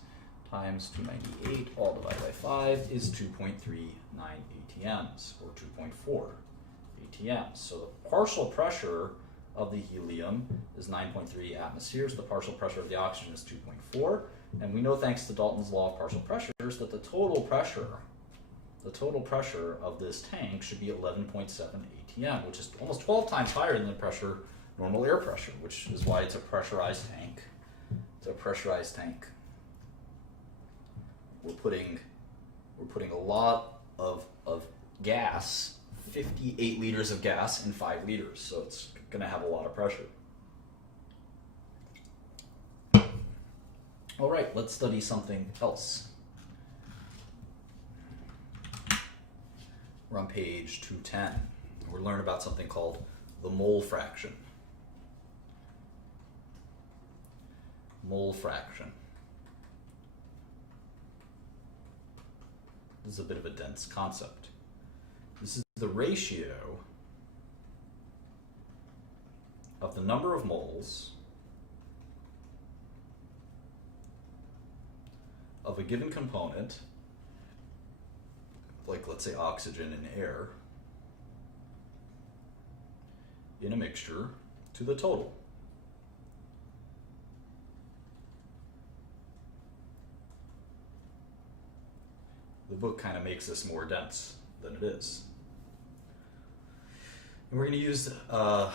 times 298, all divided by 5 is 2.39 ATMs, or 2.4 ATMs. So the partial pressure of the helium is 9.3 atmospheres. The partial pressure of the oxygen is 2.4. And we know, thanks to Dalton's law of partial pressures, that the total pressure of this tank should be 11.7 ATM, which is almost 12 times higher than the pressure, normal air pressure, which is why it's a pressurized tank. It's a pressurized tank. We're putting a lot of gas, 58 liters of gas in 5 liters, so it's going to have a lot of pressure. All right, let's study something else. We're on page 210. We're learning about something called the mole fraction. Mole fraction. This is a bit of a dense concept. This is the ratio of the number of moles of a given component, like let's say oxygen and air, in a mixture to the total. The book kind of makes this more dense than it is. And we're going to use the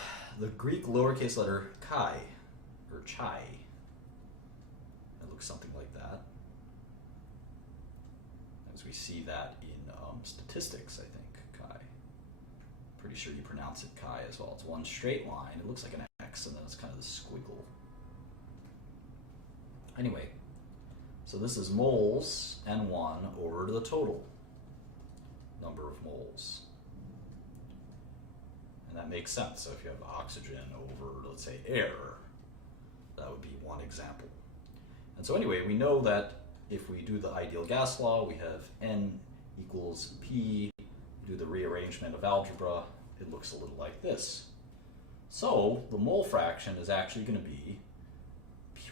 Greek lowercase letter chi, or chi. It looks something like that. As we see that in statistics, I think, chi. Pretty sure you pronounce it chi as well. It's one straight line. It looks like an X, and then it's kind of this squiggle. Anyway, so this is moles N1 over the total number of moles. And that makes sense. So if you have oxygen over, let's say, air, that would be one example. And so anyway, we know that if we do the ideal gas law, we have N equals P. Do the rearrangement of algebra, it looks a little like this. So the mole fraction is actually going to be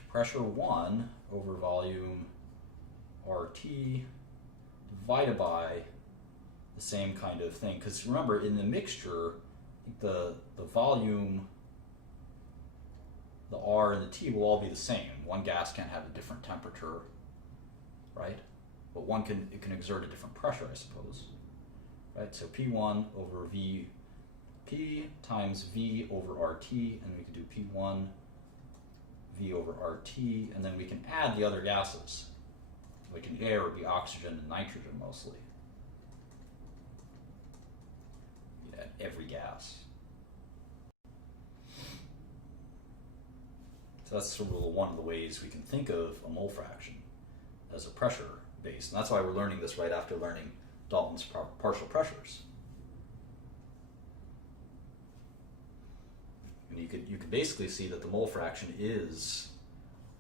pressure 1 over volume RT divided by the same kind of thing. Because remember, in the mixture, the volume, the R and the T will all be the same. One gas can't have a different temperature, right? But it can exert a different pressure, I suppose. Right? So P1 over P times V over RT, and we can do P1 V over RT, and then we can add the other gases. Like in air, it would be oxygen and nitrogen mostly. You add every gas. So that's sort of one of the ways we can think of a mole fraction as a pressure base. And that's why we're learning this right after learning Dalton's partial pressures. And you could basically see that the mole fraction is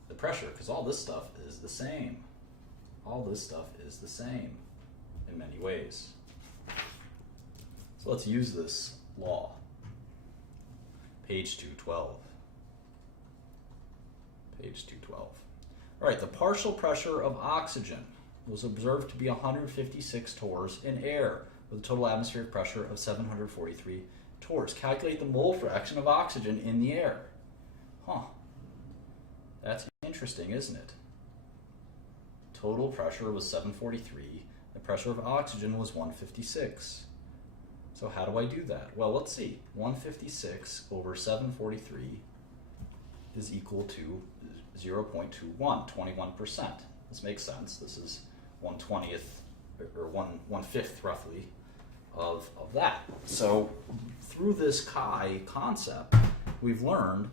the pressure, because all this stuff is the same. All this stuff is the same in many ways. So let's use this law. Page 212. Page 212. All right, the partial pressure of oxygen was observed to be 156 torrs in air, with a total atmospheric pressure of 743 torrs. Calculate the mole fraction of oxygen in the air. Huh. That's interesting, isn't it? Total pressure was 743. The pressure of oxygen was 156. So how do I do that? Well, let's see. 156 over 743 is equal to 0.21, 21%. This makes sense. This is 1/20th, or 1/5 roughly, of that. So through this chi concept, we've learned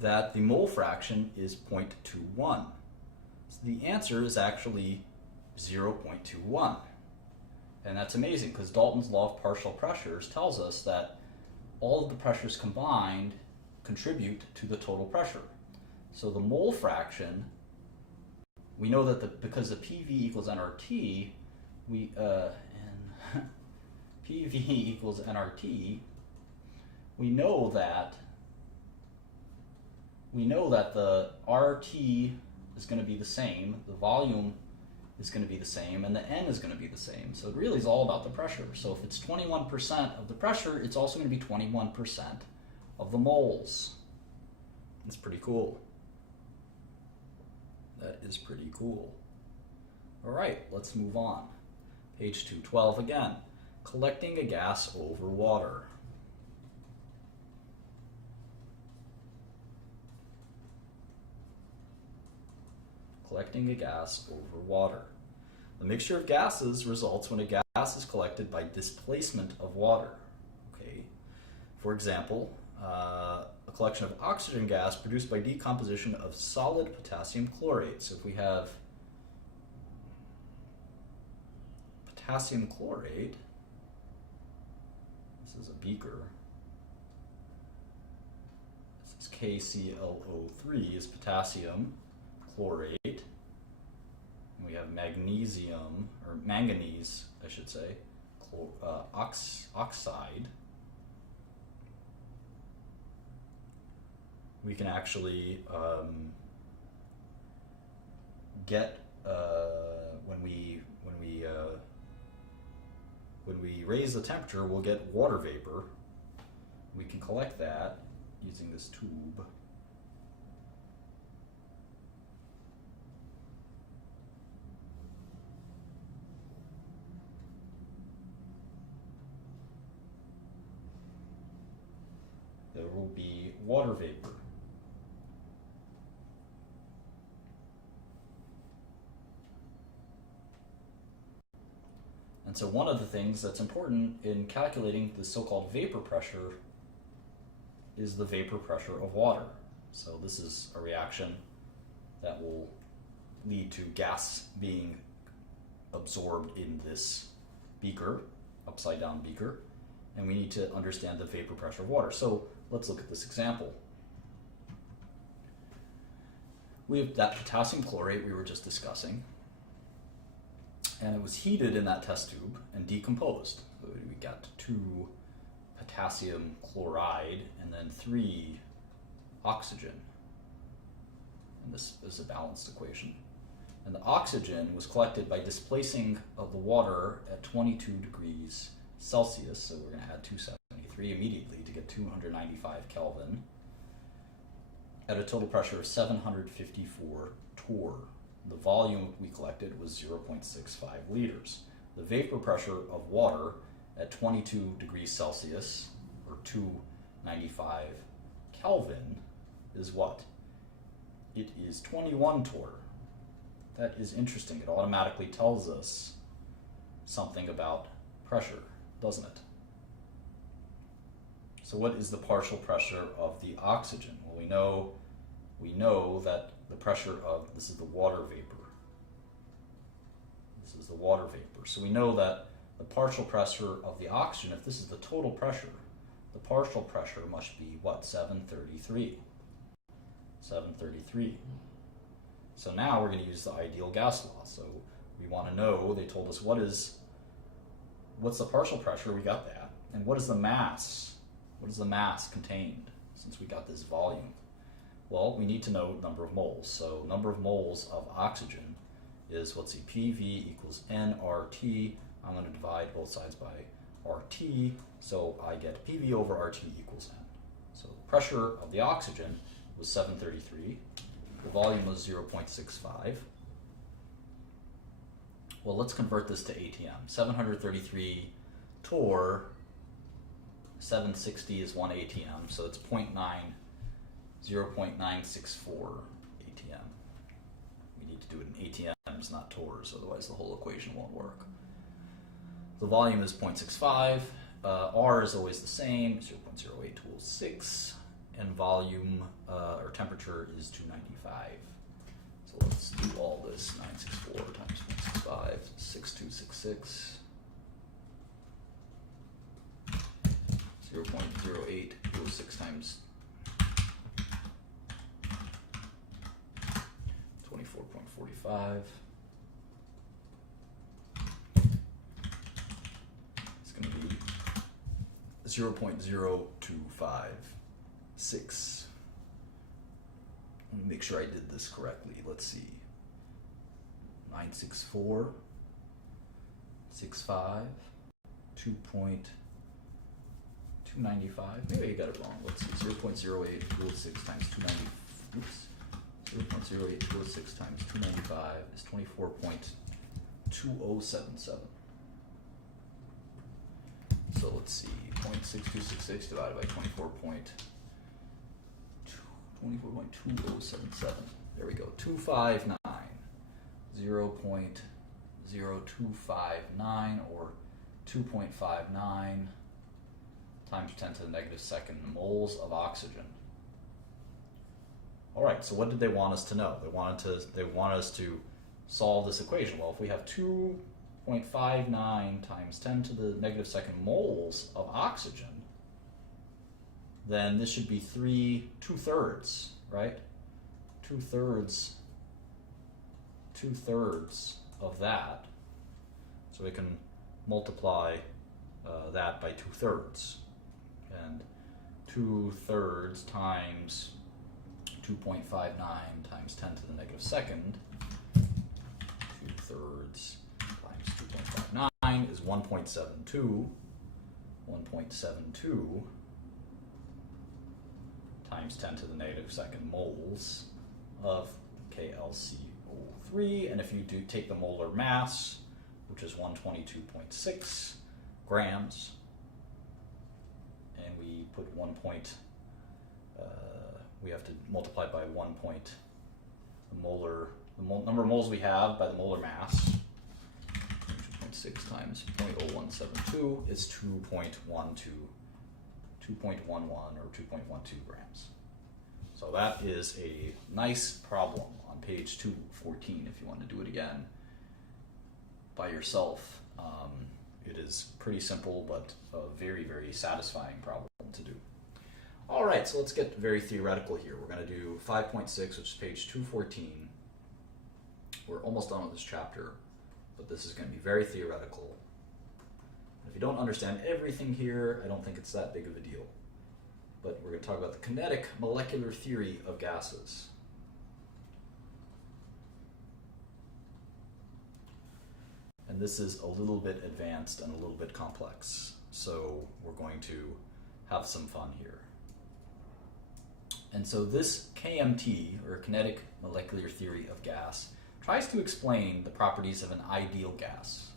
that the mole fraction is 0.21. So the answer is actually 0.21. And that's amazing because Dalton's law of partial pressures tells us that all of the pressures combined contribute to the total pressure. So the mole fraction, we know that because the PV equals nRT, and PV equals nRT, we know that the RT is going to be the same, the volume is going to be the same, and the N is going to be the same. So it really is all about the pressure. So if it's 21% of the pressure, it's also going to be 21% of the moles. It's pretty cool. That is pretty cool. All right, let's move on. Page 212 again. Collecting a gas over water. Collecting a gas over water. The mixture of gases results when a gas is collected by displacement of water. Okay. For example, a collection of oxygen gas produced by decomposition of solid potassium chlorate. So if we have potassium chlorate, this is a beaker. This is KClO3 is potassium chlorate. And we have magnesium, or manganese, I should say, oxide. We can actually get when we raise the temperature, we'll get water vapor. We can collect that using this tube. There will be water vapor. And so one of the things that's important in calculating the so-called vapor pressure is the vapor pressure of water. So this is a reaction that will lead to gas being absorbed in this beaker, upside down beaker, and we need to understand the vapor pressure of water. So let's look at this example. We have that potassium chlorate we were just discussing, and it was heated in that test tube and decomposed. So we got 2 potassium chloride and then 3 oxygen. And this is a balanced equation. And the oxygen was collected by displacing of the water at 22 degrees Celsius. So we're going to add 273 immediately to get 295 Kelvin at a total pressure of 754 torr. The volume we collected was 0.65 liters. The vapor pressure of water at 22 degrees Celsius, or 295 Kelvin, is what? It is 21 torr. That is interesting. It automatically tells us something about pressure, doesn't it? So what is the partial pressure of the oxygen? Well, we know that the pressure of, this is the water vapor. This is the water vapor. So we know that the partial pressure of the oxygen, if this is the total pressure, the partial pressure must be what? 733. 733. So now we're going to use the ideal gas law. So we want to know, they told us what's the partial pressure, we got that. And what is the mass? What is the mass contained, since we got this volume? Well, we need to know number of moles. So number of moles of oxygen is, let's see, PV equals nRT. I'm going to divide both sides by RT, so I get PV over RT equals N. So the pressure of the oxygen was 733. The volume was 0.65. Well, let's convert this to ATM. 733 torr, 760 is 1 ATM, so it's 0.964 ATM. We need to do it in ATMs, not torrs, otherwise the whole equation won't work. The volume is 0.65, R is always the same, 0.0826, and volume or temperature is 295. So let's do all this. 964 times 0.65, 6266. 0.08 equals 6 times 24.45. It's going to be 0.0256. Let me make sure I did this correctly. Let's see. 964, 65, 2.295. Maybe I got it wrong. Let's see. 0.08 equals 6 times 290. Oops. 0.08 equals 6 times 295 is 24.2077. So let's see. 0.6266 divided by 24.2077. There we go. 259. 0.0259 or 2.59 times 10 to the negative second moles of oxygen. All right, so what did they want us to know? They want us to solve this equation. Well, if we have 2.59 times 10 to the negative second moles of oxygen, then this should be 2/3, right? Two-thirds of that. So we can multiply that by 2/3. And 2/3 times 2.59 times 10 to the negative second, 2/3 times 2.59 is 1.72. 1.72 times 10 to the negative second moles of KLCO3. And if you do take the molar mass, which is 122.6 grams, and we put we have to multiply by 1 point the number of moles we have by the molar mass. 2.6 times 0.0172 is 2.11 or 2.12 grams. So that is a nice problem on page 214 if you want to do it again by yourself. It is pretty simple, but a very, very satisfying problem to do. All right, so let's get very theoretical here. We're going to do 5.6, which is page 214. We're almost done with this chapter, but this is going to be very theoretical. If you don't understand everything here, I don't think it's that big of a deal. But we're going to talk about the kinetic molecular theory of gases. And this is a little bit advanced and a little bit complex. So we're going to have some fun here. And so this KMT, or kinetic molecular theory of gas, tries to explain the properties of an ideal gas.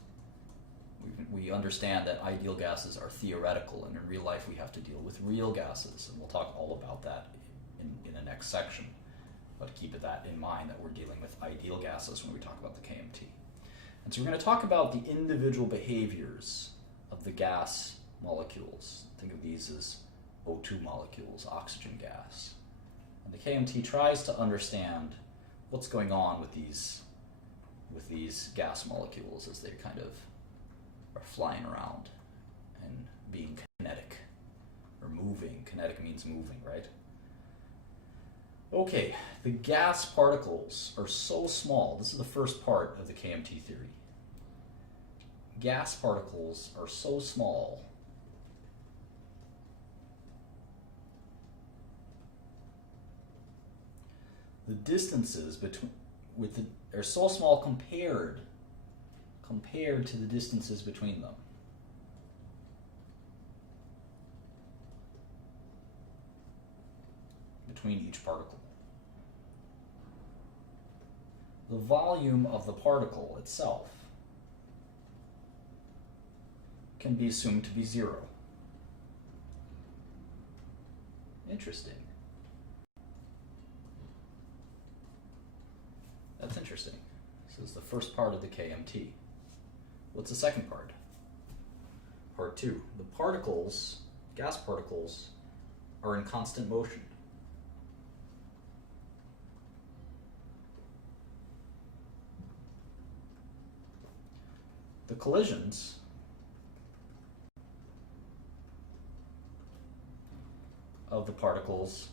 We understand that ideal gases are theoretical, and in real life we have to deal with real gases, and we'll talk all about that in the next section. But keep that in mind that we're dealing with ideal gases when we talk about the KMT. And so we're going to talk about the individual behaviors of the gas molecules. Think of these as O2 molecules, oxygen gas. And the KMT tries to understand what's going on with these gas molecules as they kind of are flying around and being kinetic or moving. Kinetic means moving, right? Okay, the gas particles are so small. This is the first part of the KMT theory. Gas particles are so small the distances are so small compared to the distances between them. Between each particle. The volume of the particle itself can be assumed to be 0. Interesting. That's interesting. This is the first part of the KMT. What's the second part? Part 2. The particles, gas particles, are in constant motion. the collisions of the particles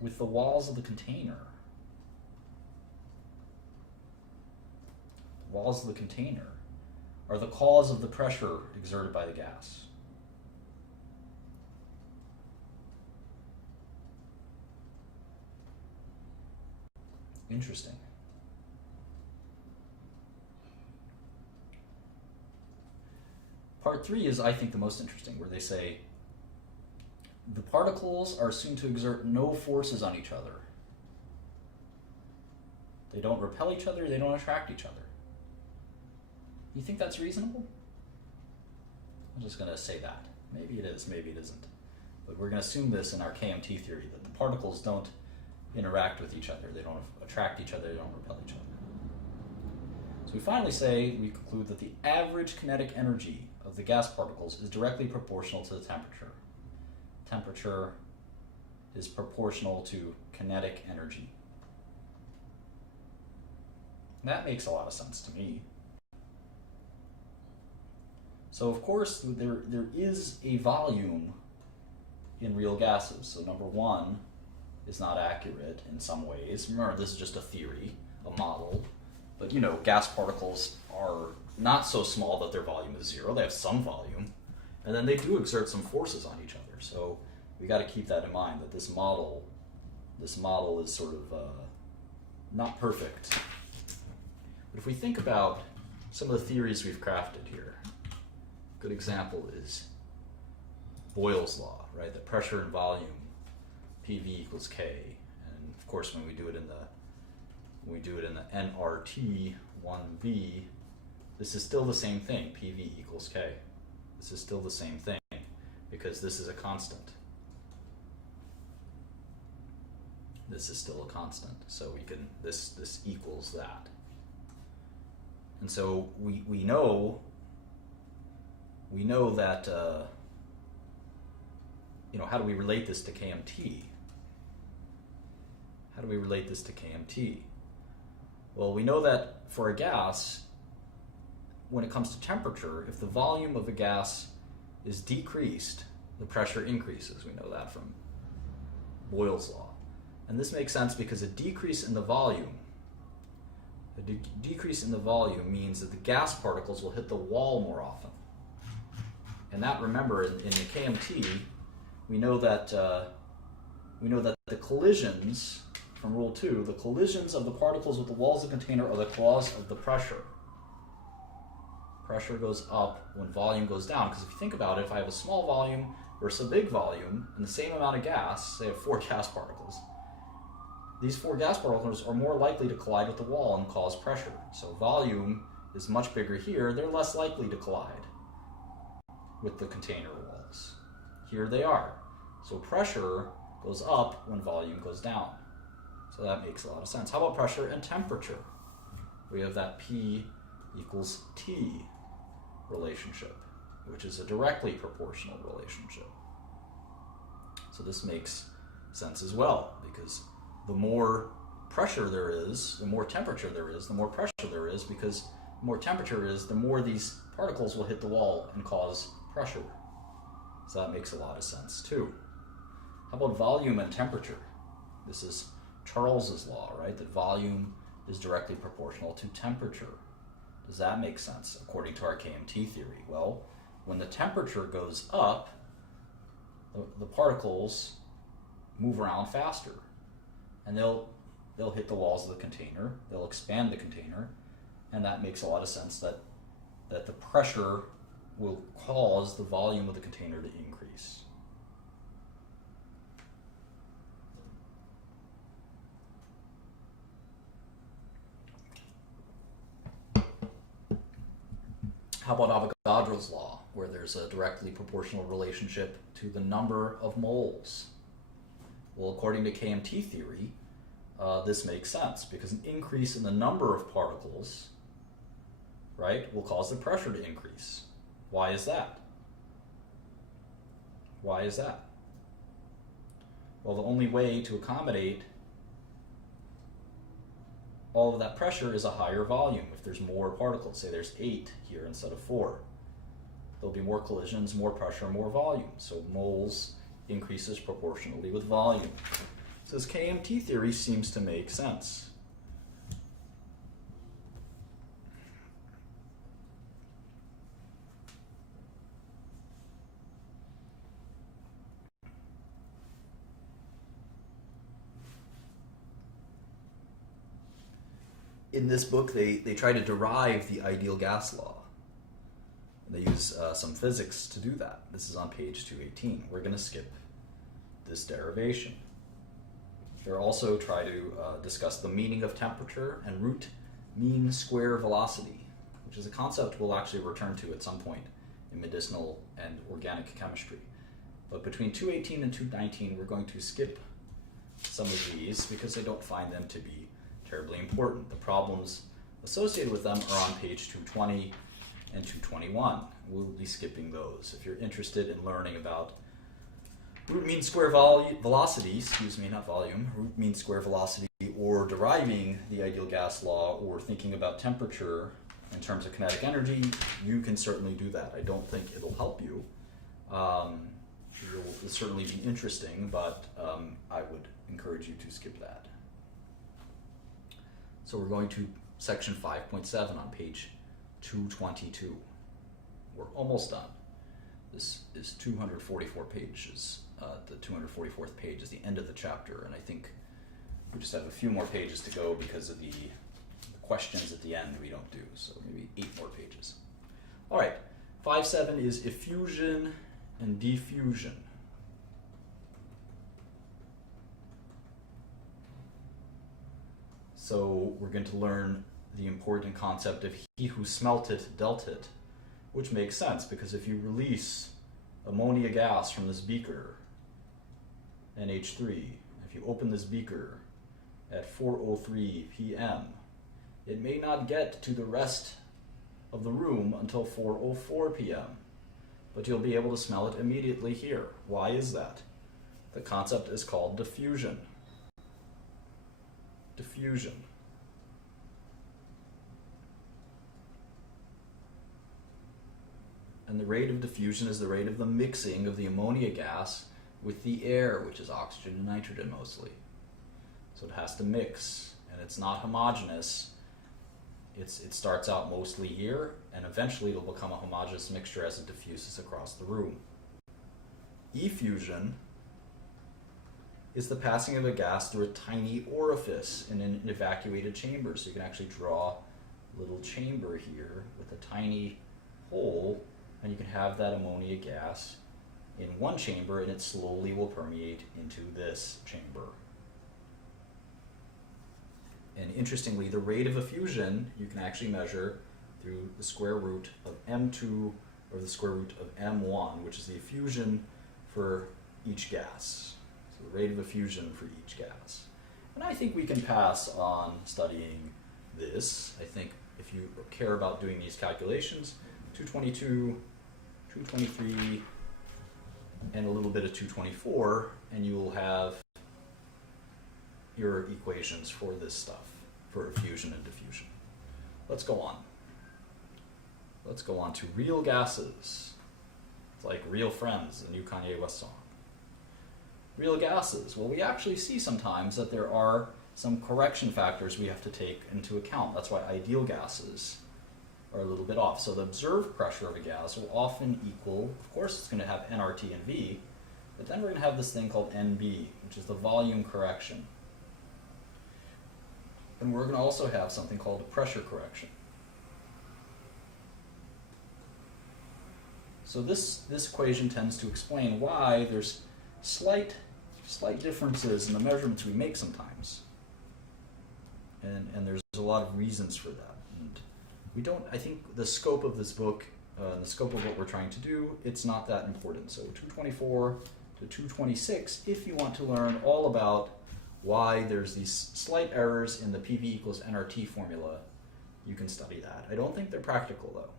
with the walls of the container. The walls of the container are the cause of the pressure exerted by the gas. Interesting. Part 3 is, I think, the most interesting, where they say the particles are assumed to exert no forces on each other. They don't repel each other, they don't attract each other. You think that's reasonable? I'm just going to say that. Maybe it is, maybe it isn't. But we're going to assume this in our KMT theory, that the particles don't interact with each other, they don't attract each other, they don't repel each other. So we finally say, we conclude that the average kinetic energy of the gas particles is directly proportional to the temperature. Temperature is proportional to kinetic energy. That makes a lot of sense to me. So of course there is a volume in real gases. So number one is not accurate in some ways. Remember, this is just a theory, a model. But gas particles are not so small that their volume is zero. They have some volume. And then they do exert some forces on each other. So we got to keep that in mind, that this model is sort of not perfect. But if we think about some of the theories we've crafted here, a good example is Boyle's law, right? That pressure and volume, PV equals K. And of course, when we do it in the nRT 1V, this is still the same thing, PV equals K. This is still the same thing because this is a constant. This is still a constant, so we can this equals that. And so we know that how do we relate this to KMT? How do we relate this to KMT? Well, we know that for a gas, when it comes to temperature, if the volume of a gas is decreased, the pressure increases. We know that from Boyle's law. And this makes sense because a decrease in the volume means that the gas particles will hit the wall more often. And that, remember, in the KMT, we know that the collisions, from rule 2, the collisions of the particles with the walls of the container are the cause of the pressure. Pressure goes up when volume goes down, because if you think about it, if I have a small volume versus a big volume and the same amount of gas, say I have 4 gas particles, these 4 gas particles are more likely to collide with the wall and cause pressure. So volume is much bigger here, they're less likely to collide with the container walls. Here they are. So pressure goes up when volume goes down. So that makes a lot of sense. How about pressure and temperature? We have that P equals T relationship, which is a directly proportional relationship. So this makes sense as well, because the more pressure there is, the more temperature there is, the more pressure there is, because the more temperature is, the more these particles will hit the wall and cause pressure. So that makes a lot of sense too. How about volume and temperature? This is Charles's law, right? That volume is directly proportional to temperature. Does that make sense according to our KMT theory? Well, when the temperature goes up, the particles move around faster, and they'll hit the walls of the container, they'll expand the container, and that makes a lot of sense that the pressure will cause the volume of the container to increase. How about Avogadro's law, where there's a directly proportional relationship to the number of moles? Well, according to KMT theory, this makes sense, because an increase in the number of particles, right, will cause the pressure to increase. Why is that? Why is that? Well, the only way to accommodate all of that pressure is a higher volume. If there's more particles, say there's 8 here instead of 4, there'll be more collisions, more pressure, more volume. So moles increases proportionally with volume. So this KMT theory seems to make sense. In this book, they try to derive the ideal gas law. And they use some physics to do that. This is on page 218. We're going to skip this derivation. They also try to discuss the meaning of temperature and root mean square velocity, which is a concept we'll actually return to at some point in medicinal and organic chemistry. But between 218 and 219, we're going to skip some of these because I don't find them to be terribly important. The problems associated with them are on page 220 and 221. We'll be skipping those. If you're interested in learning about root mean square velocity, not volume, root mean square velocity, or deriving the ideal gas law, or thinking about temperature in terms of kinetic energy, you can certainly do that. I don't think it'll help you. It'll certainly be interesting, but I would encourage you to skip that. So we're going to section 5.7 on page 222. We're almost done. This is 244 pages. The 244th page is the end of the chapter, and I think we just have a few more pages to go because of the questions at the end we don't do, so maybe 8 more pages. All right, 5.7 is effusion and diffusion. So we're going to learn the important concept of he who smelt it dealt it, which makes sense because if you release ammonia gas from this beaker, NH3, if you open this beaker at 4:03 p.m., it may not get to the rest of the room until 4:04 p.m., but you'll be able to smell it immediately here. Why is that? The concept is called diffusion. Diffusion. And the rate of diffusion is the rate of the mixing of the ammonia gas with the air, which is oxygen and nitrogen mostly. So it has to mix, and it's not homogeneous. It starts out mostly here, and eventually it'll become a homogeneous mixture as it diffuses across the room. Effusion is the passing of a gas through a tiny orifice in an evacuated chamber. So you can actually draw a little chamber here with a tiny hole, and you can have that ammonia gas in one chamber, and it slowly will permeate into this chamber. And interestingly, the rate of effusion you can actually measure through the square root of m2 or the square root of m1, which is the effusion for each gas. So the rate of effusion for each gas. And I think we can pass on studying this. I think if you care about doing these calculations, 222, 223, and a little bit of 224, and you will have your equations for this stuff, for effusion and diffusion. Let's go on. Let's go on to real gases. It's like Real Friends, the new Kanye West song. Real gases. Well, we actually see sometimes that there are some correction factors we have to take into account. That's why ideal gases are a little bit off. So the observed pressure of a gas will often equal, of course it's going to have nRT and V, but then we're going to have this thing called NB, which is the volume correction. And we're going to also have something called a pressure correction. So this equation tends to explain why there's slight differences in the measurements we make sometimes. And there's a lot of reasons for that. And we don't, I think the scope of this book, the scope of what we're trying to do, it's not that important. So 224 to 226, if you want to learn all about why there's these slight errors in the PV equals nRT formula, you can study that. I don't think they're practical though.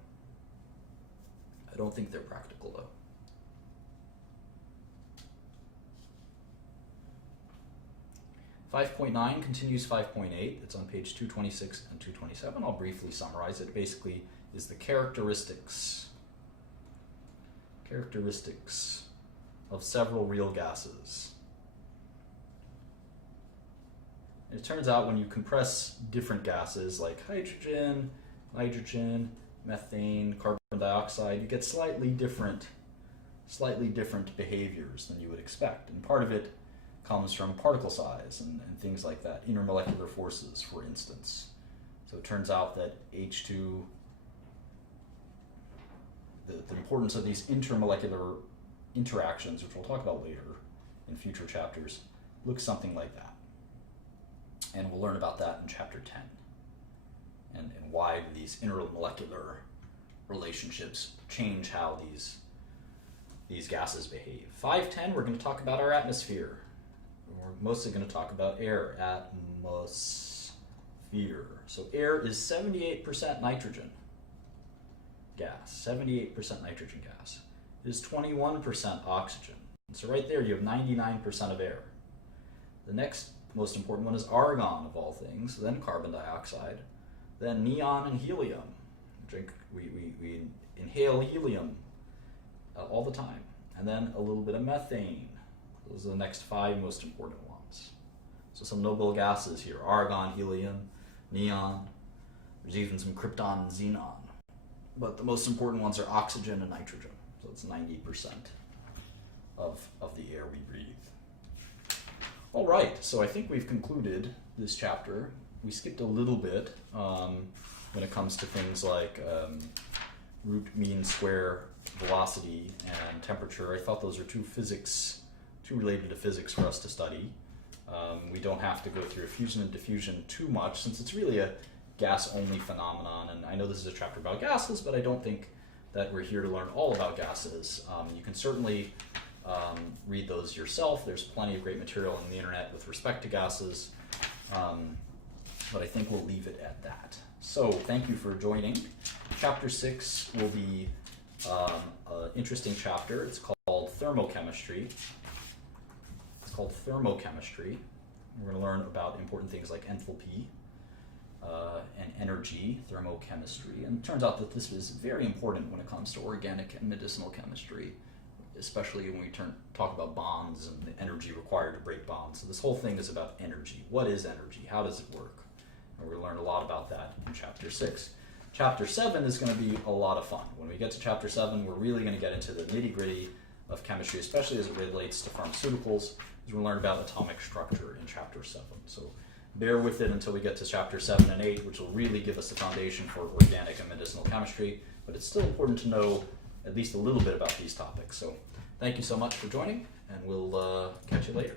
5.9 continues 5.8. It's on page 226 and 227. I'll briefly summarize it. Basically is the characteristics of several real gases. And it turns out when you compress different gases like hydrogen, nitrogen, methane, carbon dioxide, you get slightly different behaviors than you would expect. And part of it comes from particle size and things like that, intermolecular forces, for instance. So it turns out that H2, the importance of these intermolecular interactions, which we'll talk about later in future chapters, looks something like that. And we'll learn about that in chapter 10, and why these intermolecular relationships change how these gases behave. 5.10, we're going to talk about our atmosphere. We're mostly going to talk about air, atmosphere. So air is 78% nitrogen gas, 78% nitrogen gas. It is 21% oxygen. And so right there you have 99% of air. The next most important one is argon, of all things, then carbon dioxide, then neon and helium. We inhale helium all the time, and then a little bit of methane. Those are the next 5 most important ones. So some noble gases here: argon, helium, neon. There's even some krypton and xenon. But the most important ones are oxygen and nitrogen. So it's 90% of the air we breathe. All right, so I think we've concluded this chapter. We skipped a little bit when it comes to things like root mean square velocity and temperature. I thought those are too related to physics for us to study. We don't have to go through fusion and diffusion too much, since it's really a gas-only phenomenon. And I know this is a chapter about gases, but I don't think that we're here to learn all about gases. You can certainly read those yourself. There's plenty of great material on the internet with respect to gases, but I think we'll leave it at that. So thank you for joining. Chapter 6 will be an interesting chapter. It's called thermochemistry. We're going to learn about important things like enthalpy and energy, thermochemistry. And it turns out that this is very important when it comes to organic and medicinal chemistry, especially when we talk about bonds and the energy required to break bonds. So this whole thing is about energy. What is energy? How does it work? And we're going to learn a lot about that in chapter 6. Chapter 7 is going to be a lot of fun. When we get to chapter 7, we're really going to get into the nitty-gritty of chemistry, especially as it relates to pharmaceuticals. We're going to learn about atomic structure in chapter 7. So bear with it until we get to chapter 7 and 8, which will really give us the foundation for organic and medicinal chemistry. But it's still important to know at least a little bit about these topics. So thank you so much for joining, and we'll catch you later.